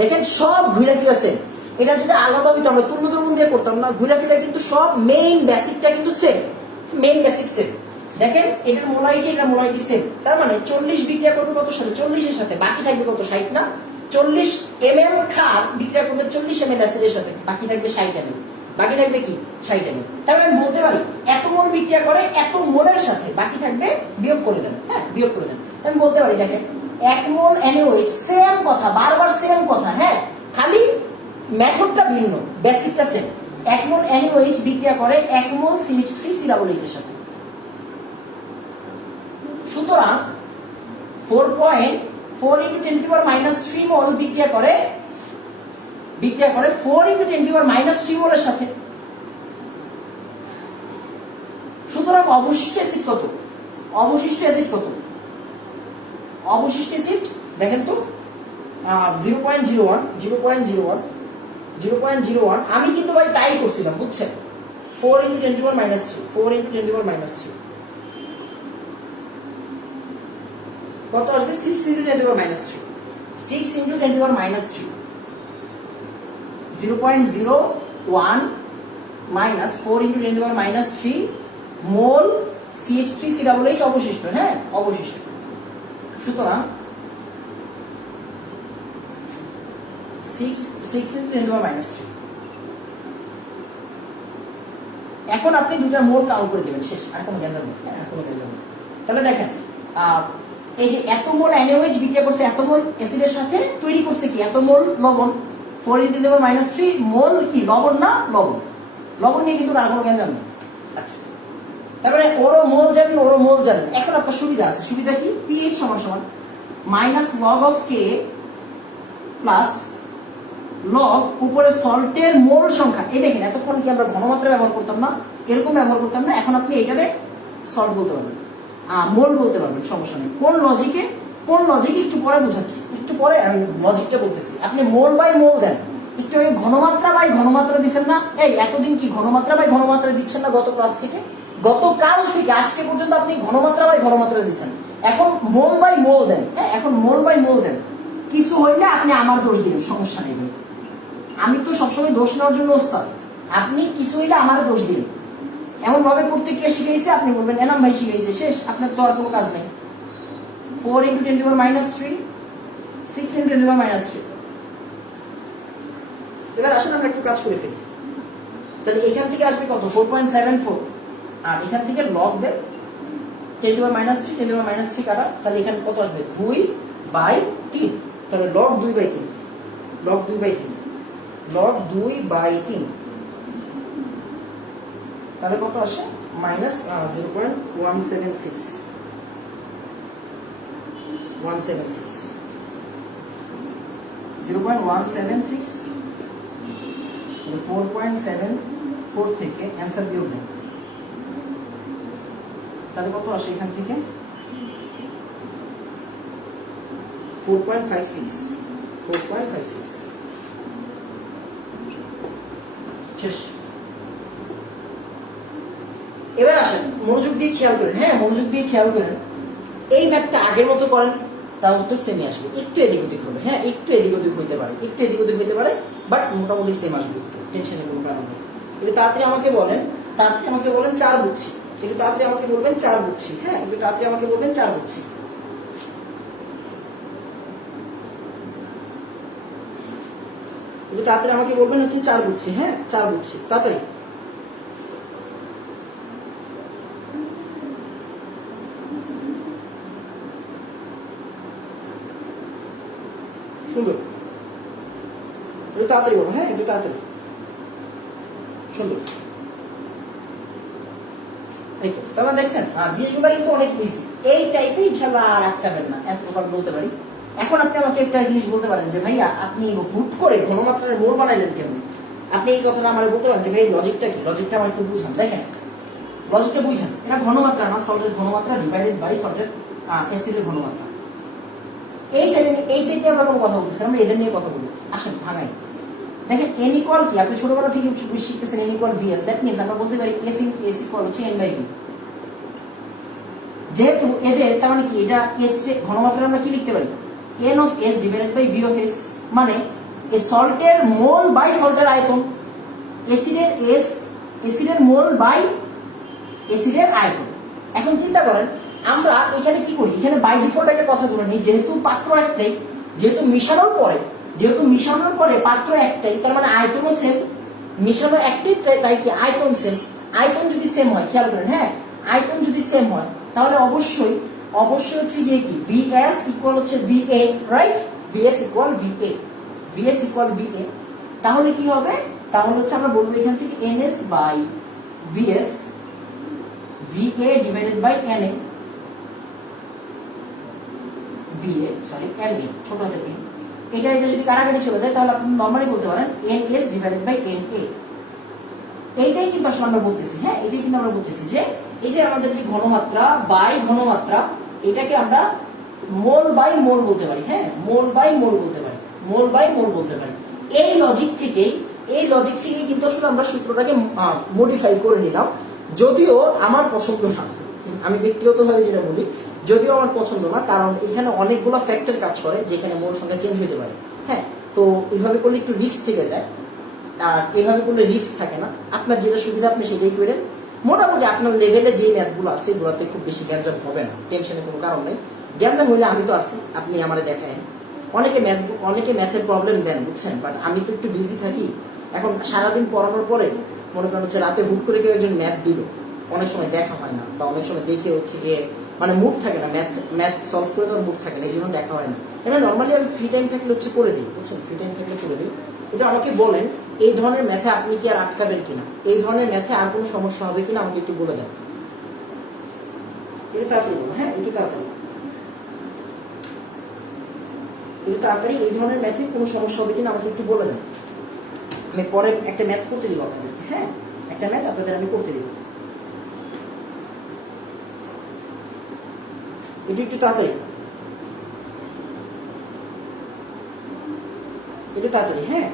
দেখেন সব ঘুরা ফিরা সেম। এটা যদি আলাদা হইতো আমরা তুল্য দ্রবণ দিয়ে করতাম না। ঘুরা ফিরা কিন্তু সব মেইন বেসিকটা কিন্তু সেম, মেইন বেসিক সেম। দেখেন এটার মোলারিটি সেম, তার মানে 40 বিক্রিয়া করবে কত সাথে? 40 এর সাথে। বাকি থাকবে কত? 60 না? 40 ml ক্ষার বিক্রিয়া করবে 40 ml অ্যাসিডের সাথে, বাকি থাকবে 60 ml। বাকি থাকবে কি? 60 ml। তাহলে আমি বলতে পারি এত মোল বিক্রিয়া করে এত মোলের সাথে, বাকি থাকবে বিয়োগ করে দেন। হ্যাঁ, বিয়োগ করে দেন। আমি বলতে পারি দেখেন 1 মোল NaOH, সেম কথা, বারবার সেম কথা। হ্যাঁ, খালি মেথডটা ভিন্ন, বেসিকটা সেম। 1 মোল NaOH বিক্রিয়া করে 1 মোল CH3COOH এর সাথে। সুতরাং 4.4 × 10⁻³ মোল বিক্রিয়া করে 4 × 10⁻³ মোলের সাথে। সুতরাং অবশিষ্ট অ্যাসিড কত? অবশিষ্ট অ্যাসিড দেখেন তো 0.01 আমি কিন্তু ভাই তাই করছিলাম, বুঝছেন? 4 × 10⁻³ কত আসবে? 6 × 10⁻³ 6 × 10⁻³ 0.01 মাইনাস 4 × 10⁻³ মোল CH3COOH অবশিষ্ট, হ্যাঁ অবশিষ্ট। সুতরাং 6 × 10⁻³। এখন আপনি দুটা মোল কাউন্ট করে দিবেন, শেষ। আর কোনো জ্ঞান নেই, হ্যাঁ কোনো জ্ঞান নেই। তাহলে দেখেন এই যে এত মোল NaOH বিক্রিয়া করছে এত মোল অ্যাসিডের সাথে, তৈরি করছে কি এত মোল লবণ। 4 × 10⁻³ মোল কি লবণ না? লবণ নিয়ে কিন্তু আর কোনো জ্ঞান জানেন। আচ্ছা, তারপরে ওরও মোল জানেন। এখন আপনার সুবিধা আছে। সুবিধা কি? pH = -log(k) প্লাস লগ উপরে সল্টের মোল সংখ্যা। এই দেখেন এতক্ষণ কি আমরা ঘনমাত্রা ব্যবহার করতাম না, এরকম ব্যবহার করতাম না। এখন আপনি এটারে সল্ট বলতে পারবেন, মোল বলতে পারবেন, সমস্যা নেই। কোন লজিকে একটু পরে বুঝাচ্ছি, একটু পরে আমি লজিকটা বলতেছি। আপনি মোল বাই মোল দেন, একটু আগে ঘনমাত্রা বাই ঘনমাত্রা দিচ্ছেন না? এই এতদিন কি ঘনমাত্রা বাই ঘনমাত্রা দিচ্ছেন না? গত ক্লাস থেকে, গতকাল থেকে আজকে পর্যন্ত আপনি ঘনমাত্রা বাই ঘনমাত্রা দিচ্ছেন। এখন মোল বাই মোল দেন, হ্যাঁ এখন মোল বাই মোল দেন। কিছু হইলে আপনি আমার দোষ দিবেন, সমস্যা নেই। আমি তো সবসময় দোষ নেওয়ার জন্য ওস্তাদ। আপনি কিছু হইলে আমার দোষ দিন। এমন ভাবে করতে কে শিখাইছে? আপনি বলবেন এনাম ভাই শিখাইছে, শেষ। আপনার তো আর কোনো কাজ নেই। 4 × 10⁻³ 6 × 10⁻³। এবার আসলে আমরা একটু কাজ করে ফেলি। তাহলে এখান থেকে আসবে কত? 4.74। আর এখান থেকে লগ দেন 10⁻³ 10⁻³ কাটা, তাহলে এখানে কত আসবে? 2/3। তাহলে লগ 2/3 তাহলে কত আসে? -0.176 0.176 4.74 থেকে অ্যান্সার বিয়োগ দেন, তাহলে কত আসে এখান থেকে? 4.56 শেষ। এবার আসেন মনোযোগ দিয়ে খেয়াল করেন, হ্যাঁ মনোযোগ দিয়ে খেয়াল করেন। এই ম্যাথটা আগের মতো করেন, তার উত্তর সেমই আসবে। একটু এদিক ওদিক হবে, হ্যাঁ একটু এদিক ওদিক হইতে পারে, বাট মোটামুটি সেম আসবে। টেনশনের কোনো কারণ নেই। একটু তাড়াতাড়ি আমাকে বলেন 4 বুঝছি। একটু তাড়াতাড়ি আমাকে বলবেন 4 বুঝছি, হ্যাঁ একটু তাড়াতাড়ি আমাকে বলবেন 4 বুঝছি। একটু তাড়াতাড়ি আমাকে বলবেন হচ্ছে 4 বুঝছি, হ্যাঁ 4 বুঝছি, তাড়াতাড়ি। সুন্দর, একটু তাড়াতাড়ি বলুন, হ্যাঁ একটু তাড়াতাড়ি। সুন্দর, এই তো। তাহলে দেখছেন জিনিসগুলো কিন্তু অনেক ইজি। এই টাইপে ইনশাআল্লাহ আর আটকাবেন না, এত কথা বলতে পারি। এখন আপনি আমাকে একটা জিনিস বলতে পারেন যে ভাইয়া আপনি হুট করে ঘনমাত্রার মোল বানাইলেন কেমন? আপনি এই কথাটা আমার বলতে পারেন যে ভাই লজিকটা কি? লজিকটা আমার একটু বুঝান। দেখেন লজিকটা বুঝান। এটা ঘনমাত্রা না, সল্টের ঘনমাত্রা ডিভাইডেড বাই সল্টের অ্যাসিডের ঘনমাত্রা। এই সাইডে আমরা কোনো কথা বলতেছি, আমরা এদের নিয়ে কথা বলি। আসেন ভাঙাই। দেখেন n ইকুয়াল কি? আপনি ছোটবেলা থেকে শিখতেছেন n equal vs। That means আমরা বলতে পারি s ইকুয়াল হচ্ছে n/v। যেহেতু এদের তার মানে কি এটা s ঘনমাত্রা আমরা কি লিখতে পারি? n of s divided by v of s, মানে এই সল্টের মোল বাই সল্টের আয়তন, অ্যাসিডের মোল বাই অ্যাসিডের আয়তন। এখন চিন্তা করেন আমরা এখানে কি করি? এখানে বাই ডিফল্ট একটা কথা বলে নিই, যেহেতু পাত্র একটাই, যেহেতু মিশানোর পরে পাত্র একটাই, তার মানে আয়তনও সেম। মিশানো একটাই, তাই কি আয়তন সেম। আয়তন যদি সেম হয়, খেয়াল করেন, হ্যাঁ আয়তন যদি সেম হয় তাহলে অবশ্যই হচ্ছে গিয়ে কি vs ইকুয়াল হচ্ছে va, right? vs equal va, তাহলে কি হবে, তাহলে হচ্ছে আমরা বলবো এখান থেকে ns by vs va divided by na va sorry na ছোট হাতের a, এটা যদি কাটাকাটি চলে যায় তাহলে আপনি নরমালি বলতে পারেন ns ডিভাইডেড বাই na। এইটাই কিন্তু আসলে আমরা বলতেছি, হ্যাঁ এটাই কিন্তু আমরা বলতেছি যে এই যে আমাদের যে ঘনমাত্রা বাই ঘনমাত্রা, এটাকে আমরা মোল বাই মোল বলতে পারি, হ্যাঁ মোল বাই মোল বলতে পারি, মোল বাই মোল বলতে পারি। এই লজিক থেকেই কিন্তু আসলে আমরা সূত্রটাকে মডিফাই করে নিলাম। যদিও আমার পছন্দ না, আমি ব্যক্তিগতভাবে যেটা বলি, যদিও আমার পছন্দ না, কারণ এখানে অনেকগুলো ফ্যাক্টর কাজ করে যেখানে মোল সংখ্যা চেঞ্জ হতে পারে, হ্যাঁ তো এইভাবে করলে একটু রিস্ক থেকে যায়, আর এইভাবে করলে রিস্ক থাকে না। আপনার যেটা সুবিধা আপনি সেটাই করেন। মোটামুটি আপনার লেভেলে যে ম্যাথগুলো আছে এগুলোতে খুব বেশি গ্যাঞ্জাম হবে না, টেনশনের কোনো কারণ নেই। গ্যাঞ্জাম হইলে আমি তো আছি, আপনি আমারে দেখায়। অনেকে ম্যাথের প্রবলেম দেন বুঝছেন, বাট আমি তো একটু বিজি থাকি। এখন সারাদিন পড়ানোর পরে মনে করেন হচ্ছে রাতে হুট করে কেউ একজন ম্যাথ দিল, অনেক সময় দেখা হয় না, বা অনেক সময় দেখে হচ্ছে গিয়ে মানে মুড থাকে না, ম্যাথ সলভ করে দেওয়ার মুড থাকে না, এই জন্য দেখা হয় না। এটা নর্মালি আমি ফ্রি টাইম থাকলে হচ্ছে করে দিই, বুঝছেন, ফ্রি টাইম থাকলে করে দিই। এটা আমাকে বলেন এই ধরনের ম্যাথে আপনি কি আর আটকাবেন কিনা, এই ধরনের ম্যাথে আর কোনো সমস্যা হবে কিনা আমাকে একটু বলে দেন। এটা তাড়াতাড়ি বলো, হ্যাঁ একটু তাড়াতাড়ি, একটু তাড়াতাড়ি। এই ধরনের ম্যাথে কোনো সমস্যা হবে কিনা আমাকে একটু বলে দেন। আমি পরে একটা ম্যাথ করতে দিব আপনাদেরকে, হ্যাঁ একটা ম্যাথ আপনাদের আমি করতে দিব। একটু তাড়াতাড়ি, একটু তাড়াতাড়ি, হ্যাঁ।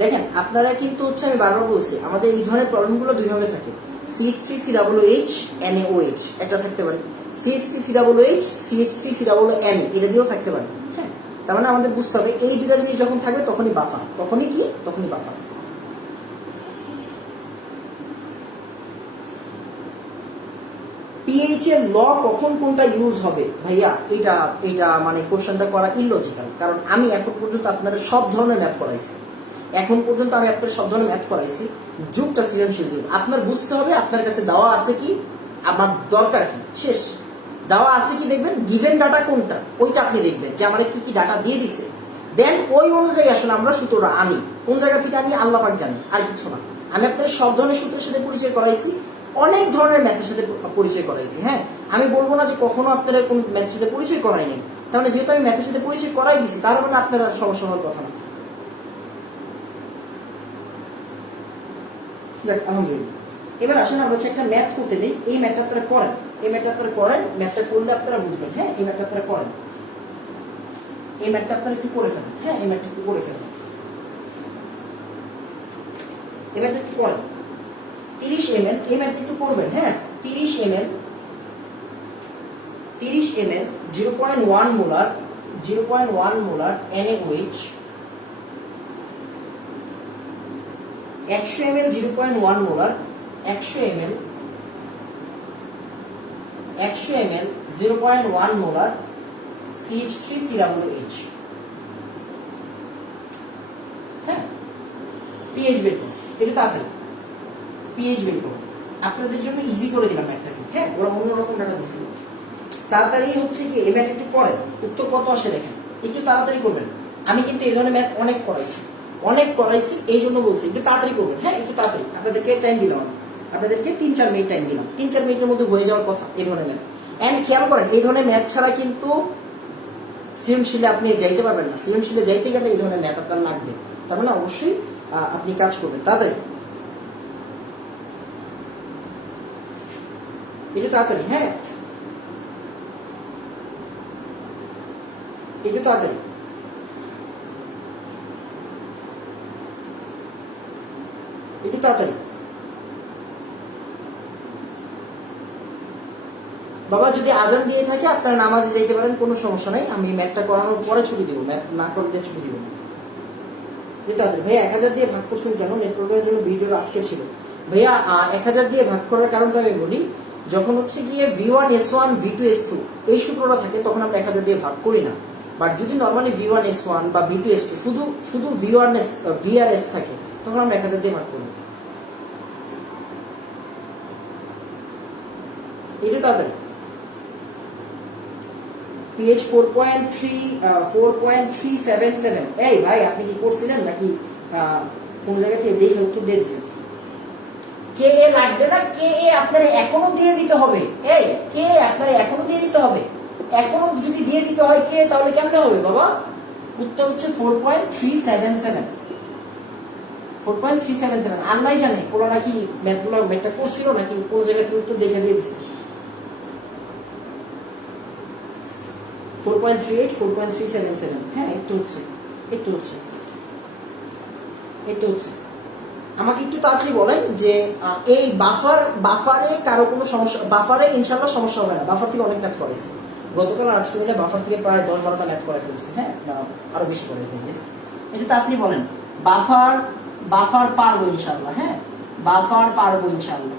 দেখেন আপনারা কিন্তু হচ্ছে আমি বারবার বলছি আমাদের এই ধরনের প্রবলেমগুলো দুইভাবে থাকে, CH3COOH NaOH একটা থাকতে পারে, CH3COOH CH3COON এটা দিয়েও থাকতে পারে, হ্যাঁ। তার মানে আমাদের বুঝতে হবে এই দুটা জিনিস যখন থাকবে তখনই বাফার, তখনই কি, তখনই বাফার। পিএইচ এর ল কখন কোনটা ইউজ হবে ভাইয়া, এটা মানে কোশ্চেনটা করা ইলজিক্যাল। কারণ আমি এখন পর্যন্ত আপনাদের সব ধরনের ম্যাথ করাইছি, যুগটা সৃজনশীল যুগ। আপনার বুঝতে হবে আপনার কাছে দেওয়া আছে কি, আমার দরকার কি, শেষ। দেওয়া আছে কি দেখবেন, গিভেন ডাটা কোনটা ওইটা আপনি দেখবেন যে আমার কি কি ডাটা দিয়ে দিছে, দেন ওই অনুযায়ী আসলে আমরা সূত্রটা আনি। কোন জায়গা থেকে আনি আল্লাহ পাক জানে, আর কিছু না। আমি আপনাদের সব ধরনের সূত্রের সাথে পরিচয় করাইছি, অনেক ধরনের ম্যাথের সাথে পরিচয় করাইছি, হ্যাঁ। আমি বলবো না যে কখনো আপনারা কোন ম্যাথের সাথে পরিচয় করাইনি, তার মানে যেহেতু আমি ম্যাথের সাথে পরিচয় করাই দিছি তার মানে আপনারা সমস্যা হওয়ার কথা না। আলহামদুলিল্লাহ। এবার আসেন আমরা হচ্ছে একটা ম্যাথ করতে দিই, এই ম্যাথটা আপনারা করেন, ম্যাথটা করলে আপনারা বুঝবেন, হ্যাঁ এই ম্যাথটা আপনারা করেন, এই ম্যাথটা আপনারা একটু করে ফেলেন, হ্যাঁ এই ম্যাথটা একটু করে ফেলেন, এই ম্যাথটা একটু করেন। 30 ml এই ম্যাথটা একটু করবেন, হ্যাঁ 30 ml 0.1 molar NaOH, 100 ml 0.1 molar 0.1 molar CH3COOH, হ্যাঁ পিএইচ বের করুন, এটা তাড়াতাড়ি পিএইচ বের করুন। আপনাদের জন্য ইজি করে দিলাম ম্যাথটাকে, হ্যাঁ ওরা অন্যরকম ডাটা দিছিল। তাড়াতাড়ি হচ্ছে কি এই ম্যাথ একটু করেন, উত্তর কত আসে দেখেন, একটু তাড়াতাড়ি করবেন। আমি কিন্তু এই ধরনের ম্যাথ অনেক করাইছি, এই জন্য বলছি একটু তাড়াতাড়ি করবেন, হ্যাঁ একটু তাড়াতাড়ি। আপনাদেরকে টাইম দিলাম, আপনাদেরকে 3-4 মিনিট টাইম দিলাম, 3-4 মিনিটের মধ্যে হয়ে যাওয়ার কথা এই ধরনের ম্যাথ। এন্ড খেয়াল করেন এই ধরনের ম্যাথ ছাড়া কিন্তু সৃজনশীলে আপনি যাইতে পারবেন না, সৃজনশীলে যাইতে গেলে এই ধরনের ম্যাথ আপনার লাগবে, তার মানে অবশ্যই আপনি কাজ করবেন তাড়াতাড়ি, একটু তাড়াতাড়ি, হ্যাঁ একটু তাড়াতাড়ি। একটু তাড়াতাড়ি বাবা, যদি আজান দিয়ে থাকে আপনারা নামাজে যাইতে পারেন, কোনো সমস্যা নাই। আমি ম্যাথটা করানোর পরে ছুটি দিব, ম্যাথ না করলে ছুটি দিব না। তাড়াতাড়ি ভাইয়া 1000 দিয়ে ভাগ করছেন কেন? নেটওয়ার্কের জন্য ভিডিও আটকে ছিল ভাইয়া। 1000 দিয়ে ভাগ করার কারণটা আমি বলি, যখন হচ্ছে গিয়ে V1S1 V2S2 এই সূত্রটা থাকে তখন আমরা 1000 দিয়ে ভাগ করি না। বাট যদি নর্মালি V1S1 বা V2S2 শুধু VRS থাকে তখন আমরা 1000 দিয়ে ভাগ করি। এটা তাড়াতাড়ি PH 4.377। এই ভাই আপনি কি করছিলেন নাকি কোন জায়গা থেকে দেখে উত্তর দিয়ে দিচ্ছেন। কে এ লাগবে না, কে এ আপনার এখনো দিয়ে দিতে হবে। এই কে আপনার এখনো দিয়ে দিতে হবে, এখনো যদি দিয়ে দিতে হয় কে, তাহলে কেমনে হবে বাবা? উত্তর হচ্ছে 4.377। 4.377 আল্লাহ জানে ওরা কি ম্যাথটা করছিল নাকি কোন জায়গা থেকে উত্তর দেখে দিয়ে দিচ্ছে। 4.38 4.377। হ্যাঁ একটু হচ্ছে, একটু হচ্ছে, একটু হচ্ছে। আমাকে একটু তাড়াতাড়ি বলেন যে এই বাফারে কারো কোনো সমস্যা? বাফারে ইনশাআল্লাহ সমস্যা হবে না, বাফার থেকে অনেক ম্যাথ করেছে গতকাল আর আজকে মিলে, বাফার থেকে প্রায় 10-12টা ম্যাথ করে ফেলছে। হ্যাঁ আরো বেশি করেছে। একটু তাড়াতাড়ি বলেন বাফার পারবো ইনশাআল্লাহ। হ্যাঁ বাফার পারবো ইনশাআল্লাহ।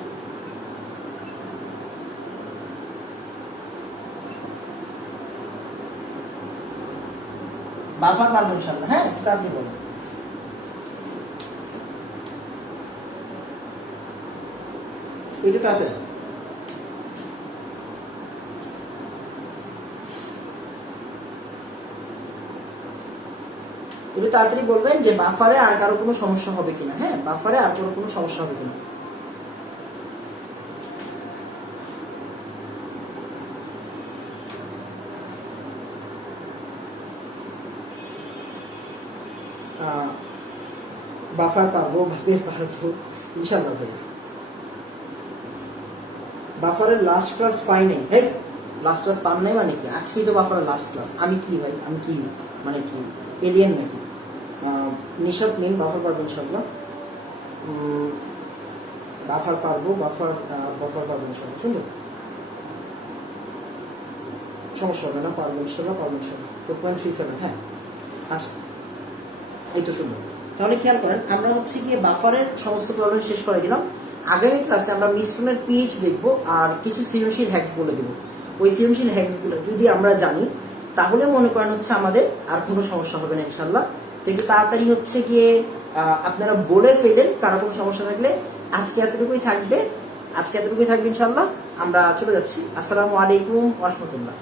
বাফার পারবো ইনশাআল্লাহ। হ্যাঁ একটু তাড়াতাড়ি বলেন। একটু তাড়াতাড়ি। একটু তাড়াতাড়ি বলবেন যে বাফারে আর কারো কোনো সমস্যা হবে কিনা। হ্যাঁ বাফারে আর কারো কোনো সমস্যা হবে কিনা। বাফার পারবো, পারবো ইনশাআল্লাহ ভাই। বাফারের লাস্ট ক্লাস পাই নাই। হ্যাঁ লাস্ট ক্লাস পান নাই মানে কি? আজকেই তো বাফারের লাস্ট ক্লাস। আমি কি ভাই, আমি কি মানে কি এলিয়েন নাকি? নিশাত মিম বাফার পারবো ইনশাআল্লাহ। বাফার পারবো, বাফার পারবো ইনশাআল্লাহ। সুন্দর, সমস্যা হবে না, পারবো ইনশাআল্লাহ, পারবো ইনশাআল্লাহ। 4.37। হ্যাঁ আচ্ছা এই তো সুন্দর। তাহলে খেয়াল করেন আমরা হচ্ছে গিয়ে বাফারের সমস্ত প্রবলেম শেষ করে দিলাম। আগামী ক্লাসে আমরা মিশ্রণের পিএইচ দেখবো আর কিছু সৃজনশীল হ্যাক্স বলে দেবো। ওই সৃজনশীল হ্যাক্স গুলো যদি আমরা জানি তাহলে মনে করেন হচ্ছে আমাদের আর কোনো সমস্যা হবে না ইনশাআল্লাহ। তো একটু তাড়াতাড়ি হচ্ছে গিয়ে আপনারা বলে ফেলেন কারো কোনো সমস্যা থাকলে। আজকে এতটুকুই থাকবে, আজকে এতটুকুই থাকবে ইনশাআল্লাহ। আমরা চলে যাচ্ছি। আসসালামু আলাইকুম ওয়া রাহমাতুল্লাহ।